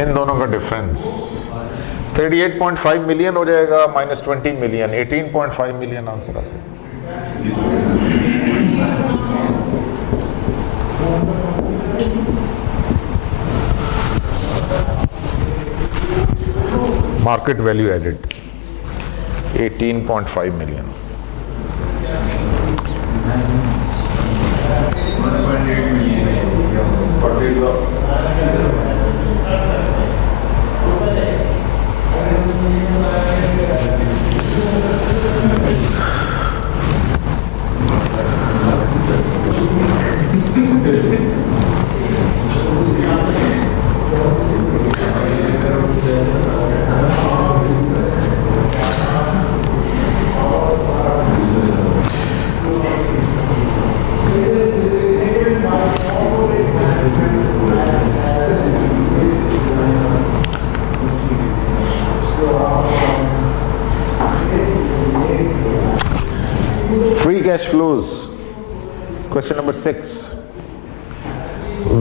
इन दोनों का डिफरेंस 38.5 मिलियन हो जाएगा माइनस 20 मिलियन, 18.5 मिलियन आंसर आता है। Market value added 18.5 million. cash flows. Question number 6.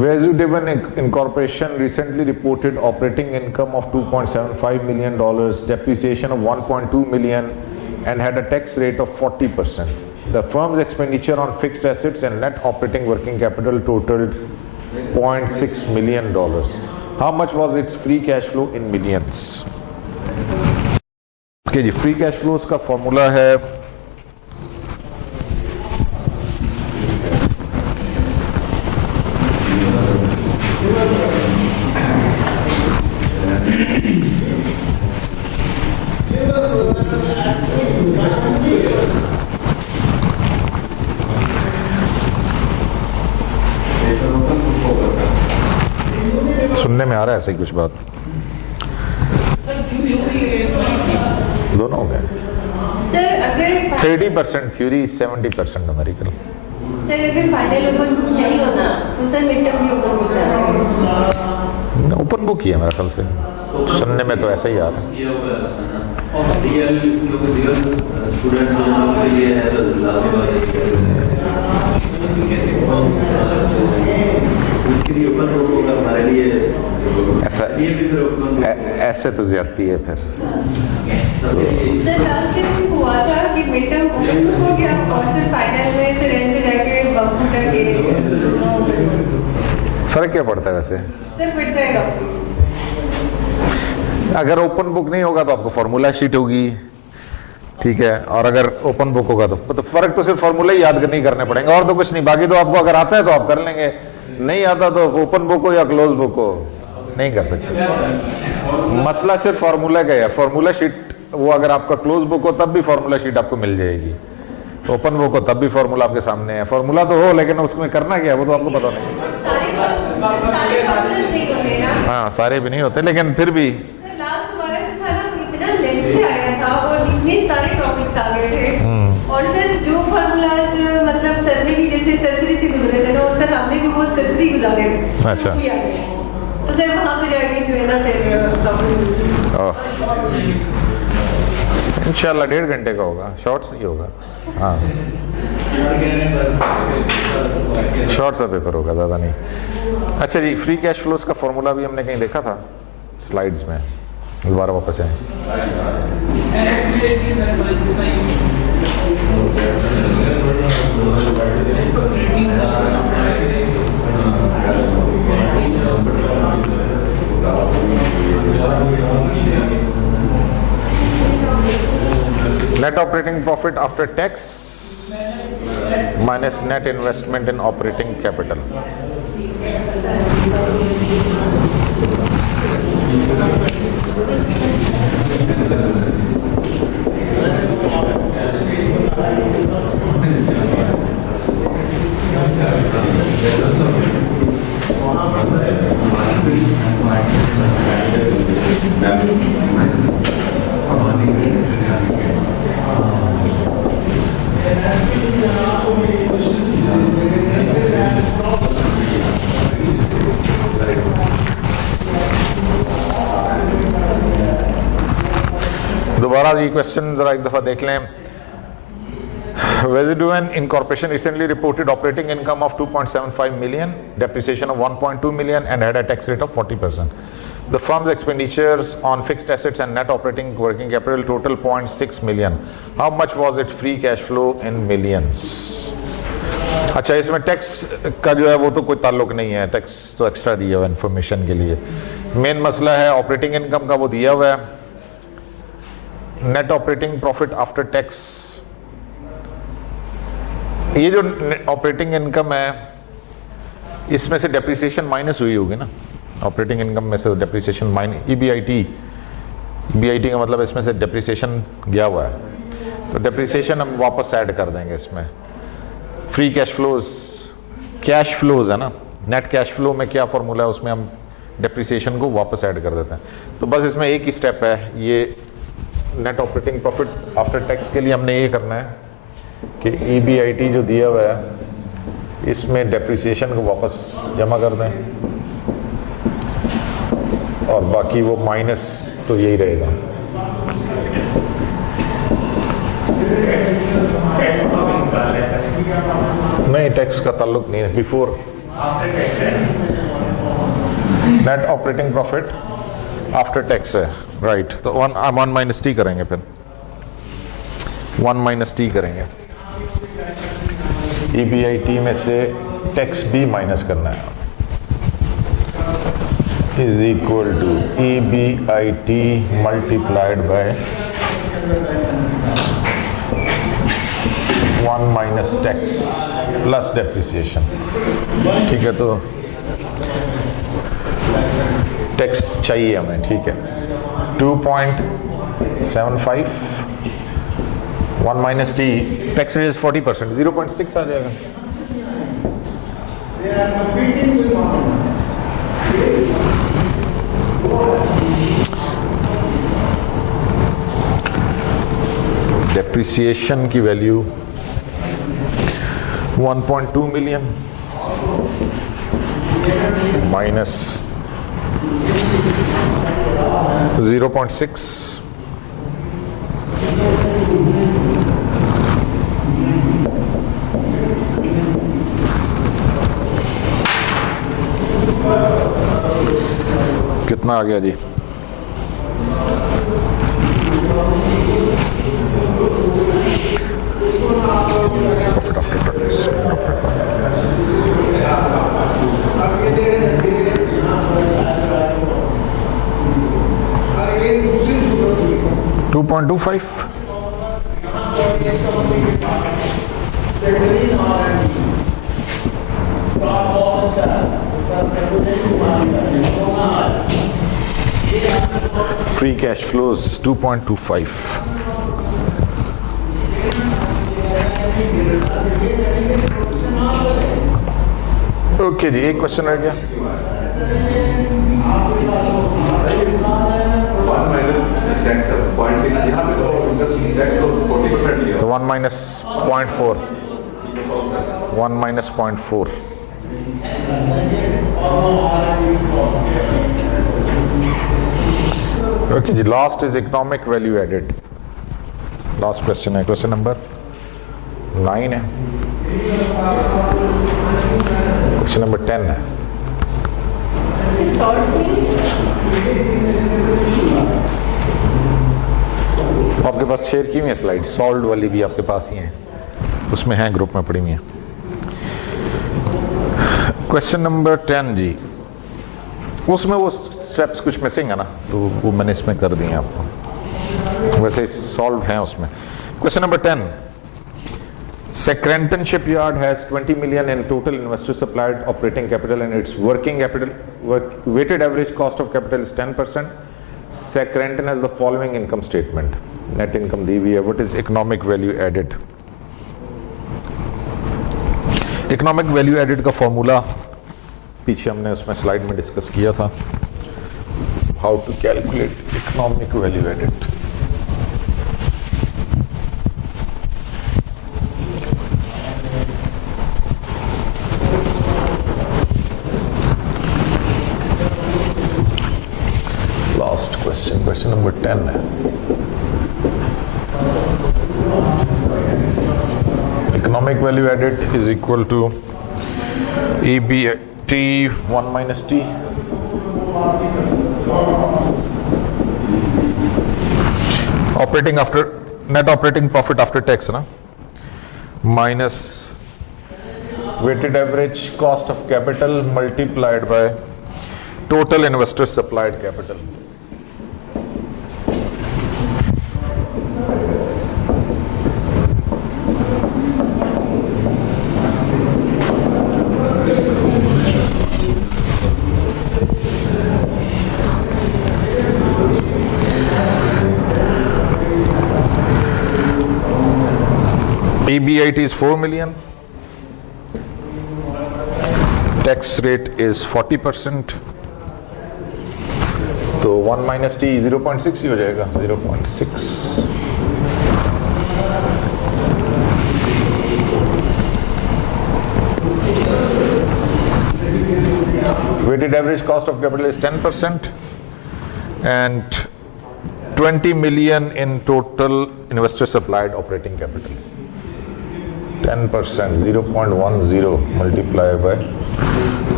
Vesudivan Incorporation recently reported operating income of $2.75 million, depreciation of $1.2 million, and had a tax rate of 40%. The firm's expenditure on fixed assets and net operating working capital totaled $0.6 million. How much was its free cash flow in millions? Okay, जी free cash flows का formula है सुनने में आ रहा है ऐसे ही कुछ बात दोनों हो गए सर अगर 30% थ्योरी 70% न्यूमेरिकल सर अगर फाइनल ओपन बुक नहीं होना तो सर मिड टर्म भी ओपन बुक जाना ओपन बुक ही है मेरे ख्याल से सुनने में तो ऐसा ही आ रहा है किया हुआ है ना रियल स्टूडेंट्स के लिए है तो लाजमी बात है उसके लिए ओपन बुक होगा हमारे लिए ऐसा ये भी फिर ओपन ऐसे तो ज्यादती है फिर सर लास्ट टाइम हुआ था कि मिड टर्म ओपन बुक हो गया और फिर फाइनल में फिर एंड में जाके कंप्यूटर के फर्क क्या पड़ता है वैसे सर मिट जाएगा अगर ओपन बुक नहीं होगा तो आपको फॉर्मूला शीट होगी ठीक है और अगर ओपन बुक होगा तो फर्क तो सिर्फ फॉर्मूला ही याद नहीं करने पड़ेंगे और तो कुछ नहीं बाकी तो आपको अगर आता है तो आप कर लेंगे नहीं आता तो ओपन बुक हो या क्लोज बुक हो नहीं कर सकते मसला सिर्फ फॉर्मूला का है फॉर्मूला शीट वो अगर आपका क्लोज बुक हो तब भी फॉर्मूला शीट आपको मिल जाएगी ओपन बुक हो तब भी फॉर्मूला आपके सामने है फॉर्मूला तो हो लेकिन उसमें करना क्या है वो तो आपको पता नहीं सारे फॉर्मूलाज नहीं होंगे ना हाँ सारे भी नहीं होते लेकिन फिर भी सर लास्ट हमारा जो था ना वो इतना लेंथी आया था और इतने सारे टॉपिक्स आ गए थे और सर जो फॉर्मूलाज मतलब सर ने भी जैसे सरसरी से गुजरे थे ना और सर हमने भी वो सरसरी गुजारे अच्छा। तो सर वहाँ पे जाके जो है ना फिर प्रॉब्लम इंशाल्लाह 1.5 घंटे का होगा शॉर्ट ही होगा हाँ शॉर्ट सा पेपर होगा ज़्यादा नहीं अच्छा जी फ्री कैश फ्लोज का फॉर्मूला भी हमने कहीं देखा था स्लाइड्स में दोबारा वापस आए Net operating profit after tax minus net investment in operating capital. दोबारा ये क्वेश्चन जरा एक दफा देख लें Vesudivan Incorporation recently reported operating income of 2.75 million, depreciation of 1.2 million, and had a tax rate of 40%. The firm's expenditures on fixed assets and net operating working capital total 0.6 million. How much was its free cash flow in millions? अच्छा इसमें tax का जो है वो तो कोई ताल्लुक नहीं है टैक्स तो एक्स्ट्रा दिया हुआ इन्फॉर्मेशन के लिए मेन मसला है ऑपरेटिंग इनकम का वो दिया हुआ है net operating profit after tax ये जो ऑपरेटिंग इनकम है इसमें से डेप्रिसिएशन माइनस हुई होगी ना ऑपरेटिंग इनकम में से डेप्रिसिएशन माइनस ईबीआईटी का मतलब इसमें से डेप्रिसिएशन गया हुआ है तो डेप्रिसिएशन हम वापस ऐड कर देंगे इसमें फ्री कैश फ्लोज है ना नेट कैश फ्लो में क्या फॉर्मूला है उसमें हम डेप्रिसिएशन को वापस ऐड कर देते हैं तो बस इसमें एक ही स्टेप है ये net operating profit after tax के लिए हमने ये करना है कि ईबीआईटी जो दिया हुआ है इसमें डेप्रिसिएशन को वापस जमा कर दें और बाकी वो माइनस तो यही रहेगा नहीं, टैक्स का ताल्लुक नहीं है, before net operating profit after tax है, राइट। तो 1 माइनस टी करेंगे, फिर 1 माइनस टी करेंगे। EBIT में से टैक्स भी माइनस करना है, is equal to EBIT multiplied by 1 minus tax plus depreciation. ठीक है, तो टैक्स चाहिए हमें, ठीक है। 2.75 1 माइनस टी, टैक्स रेट 40%, 0.6 आ जाएगा। डेप्रिसिएशन की वैल्यू 1.2 मिलियन माइनस 0.6, कितना आ गया जी? Profit after tax 2.25। Free cash flows 2.25। Okay जी, एक क्वेश्चन रह गया। 1 माइनस टैक्स 0.6, यहाँ पे तो इंटरेस्ट टैक्स तो 40% लिया। तो 1 माइनस 0.4, 1 माइनस 0.4। ओके जी, last is economic value added. Last question है, क्वेश्चन नंबर 9 है, क्वेश्चन नंबर 10 है। आपके पास शेयर की हुई है स्लाइड, सॉल्व वाली भी आपके पास ही है, उसमें है, ग्रुप में पड़ी हुई है। क्वेश्चन नंबर 10 जी, उसमें वो स्टेप्स कुछ मिसिंग है ना, तो वो मैंने इसमें कर दिए आपको, वैसे सॉल्व है उसमें। Question number 10, Secrenton shipyard has 20 million in total investor supplied operating capital and its working capital weighted average cost of capital is 10%. Secrenton has the following income statement. Net income दी हुई है, what is economic value added? Economic value added का formula पीछे हमने उसमें slide में discuss किया था, how to calculate economic value added. Question number 10 है, economic value added is equal to EBIT 1 minus T operating after net operating profit after tax ना, minus weighted average cost of capital multiplied by total investor supplied capital. EBIT is 4 million. Tax rate is 40%. तो 1 minus T 0.6 ही हो जाएगा, 0.6। Weighted average cost of capital is 10% and 20 million in total investor supplied operating capital. 10%, 0.10 multiplied by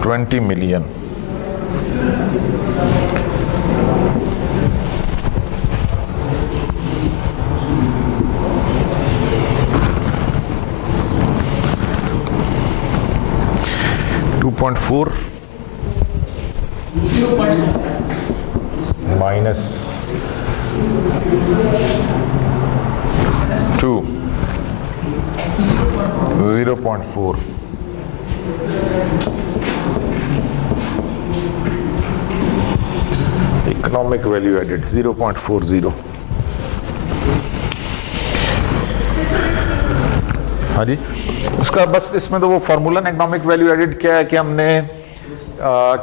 20 million. .4 minus 2 0.4 economic value added 0.40. हाँ जी, उसका बस इसमें तो वो formula economic value added क्या है कि हमने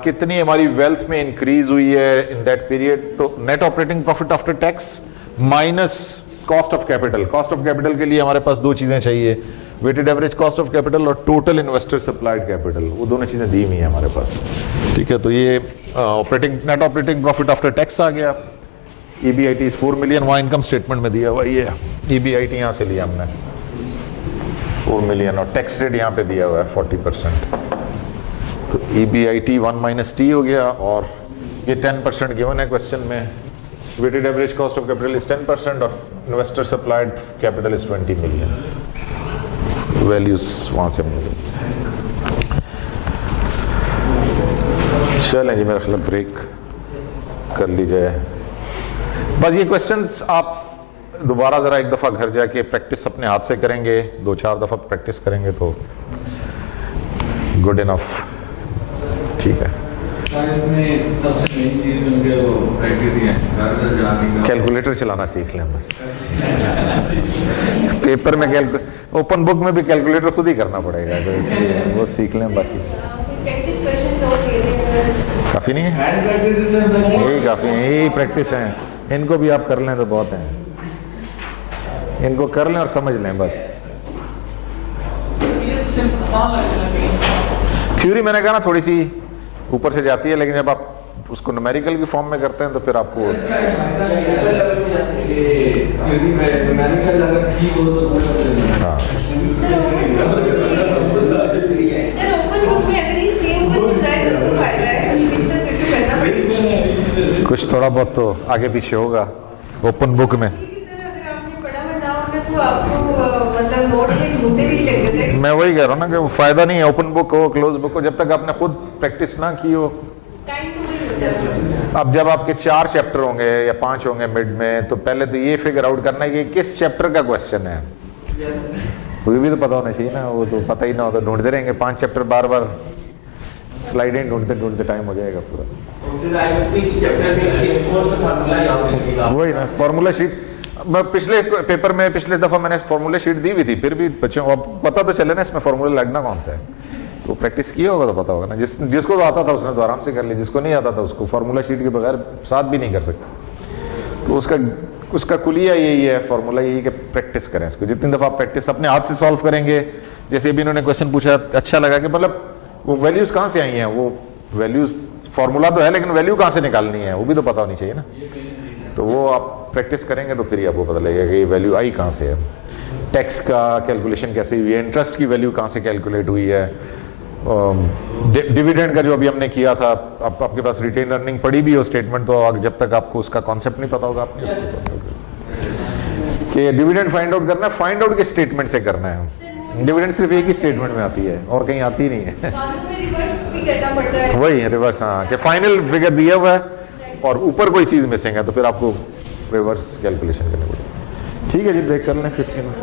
कितनी हमारी वेल्थ में इंक्रीज हुई है इन दैट पीरियड, तो net operating profit after tax minus cost of capital. Cost of capital के लिए हमारे पास दो चीजें चाहिए, weighted average cost of capital और टोटल इन्वेस्टर सप्लाइड कैपिटल, वो दोनों चीजें दी हुई है हमारे पास। ठीक है, तो ये net operating profit after tax आ गया। EBIT इज 4 मिलियन, वहां इनकम स्टेटमेंट में दिया हुआ ये EBIT यहां से लिया हमने 4 मिलियन, और टैक्स रेट यहाँ पे दिया हुआ है 40%। तो EBIT 1 - T हो गया, और ये 10% गिवन है क्वेश्चन में। Weighted average cost of capital is 10% और investor supplied capital is 20 million. Values वहां से मिल गई। चलें जी, मेरा ख्याल ब्रेक कर ली जाए। बस ये क्वेश्चंस आप दोबारा जरा एक दफा घर जाके प्रैक्टिस अपने हाथ से करेंगे, 2-4 दफा प्रैक्टिस करेंगे तो गुड इनफ। ठीक है, इसमें सबसे मेन चीज उनके वो क्राइटेरिया है, कैलकुलेटर चलाना सीख लें बस। पेपर में ओपन बुक में भी कैलकुलेटर खुद ही करना पड़ेगा, तो इसलिए वो सीख लें। बाकी प्रैक्टिस क्वेश्चंस और दे देंगे। काफी नहीं है, हैंड प्रैक्टिस से यही काफी है, यही प्रैक्टिस है। इनको भी आप कर लें तो बहुत है, इनको कर लें और समझ लें बस। थ्योरी मैंने कहा ना थोड़ी सी ऊपर से जाती है, लेकिन जब आप उसको न्यूमेरिकल की फॉर्म में करते हैं तो फिर आपको हाँ। सर ओपन बुक में अगर ये सेम क्वेश्चन आए तो फायदा है, इससे फिर तो करना पड़ेगा। कुछ थोड़ा बहुत तो आगे पीछे होगा ओपन बुक में। सर अगर आपने पढ़ा हुआ ना होगा तो आपको मतलब नोट में ढूंढते भी लग जाते हैं। मैं वही कह रहा हूँ ना कि वो फायदा नहीं है ओपन बुक हो क्लोज बुक हो, जब तक आपने खुद प्रैक्टिस ना की हो। टाइम तो नहीं मिलता। अब जब आपके 4 चैप्टर होंगे या 5 होंगे मिड में, तो पहले तो ये फिगर आउट करना है कि किस चैप्टर का क्वेश्चन है, वो भी तो पता होना चाहिए ना। वो तो पता ही ना हो तो ढूंढते रहेंगे 5 चैप्टर, बार बार स्लाइडें ढूंढते ढूंढते टाइम हो जाएगा पूरा। वही ना फॉर्मूला शीट, मैं पिछले पेपर में पिछले दफा मैंने फॉर्मूला शीट दी हुई थी, फिर भी बच्चों को अब पता तो चले ना इसमें फॉर्मूला लगना कौन सा है। तो प्रैक्टिस किया होगा तो पता होगा ना। जिसको तो आता था उसने तो आराम से कर लिया, जिसको नहीं आता था उसको फॉर्मूला शीट के बगैर साथ भी नहीं कर सकते। तो उसका कुलिया यही है, फॉर्मूला यही कि प्रैक्टिस करें इसको। जितनी दफा आप प्रैक्टिस अपने हाथ से सॉल्व करेंगे, जैसे भी इन्होंने क्वेश्चन पूछा अच्छा लगा कि मतलब वो वैल्यूज कहाँ से आई हैं, वो वैल्यूज फॉर्मूला तो है लेकिन वैल्यू कहाँ से निकालनी है वो भी तो पता होनी चाहिए ना। तो वो आप प्रैक्टिस करेंगे तो फिर ही आपको पता लगेगा कि ये वैल्यू आई कहाँ से है, टैक्स का कैलकुलेशन कैसे हुई है, इंटरेस्ट की वैल्यू कहाँ से कैलकुलेट हुई है, डिविडेंड का जो अभी हमने किया था। आपके पास रिटेन अर्निंग पड़ी भी हो स्टेटमेंट, तो जब तक आपको उसका कॉन्सेप्ट नहीं पता होगा आपने उसको कि डिविडेंड फाइंड आउट करना है, फाइंड आउट के स्टेटमेंट से करना है। डिविडेंड सिर्फ एक ही स्टेटमेंट में आती है और कहीं आती नहीं है। मालूम है रिवर्स भी करना पड़ता है। वही रिवर्स, हाँ, कि फाइनल फिगर दिया हुआ है और ऊपर कोई चीज मिसिंग है तो फिर आपको रिवर्स कैलकुलेशन करनी पड़ेगी। ठीक है जी, ब्रेक कर लें 15 मिनट।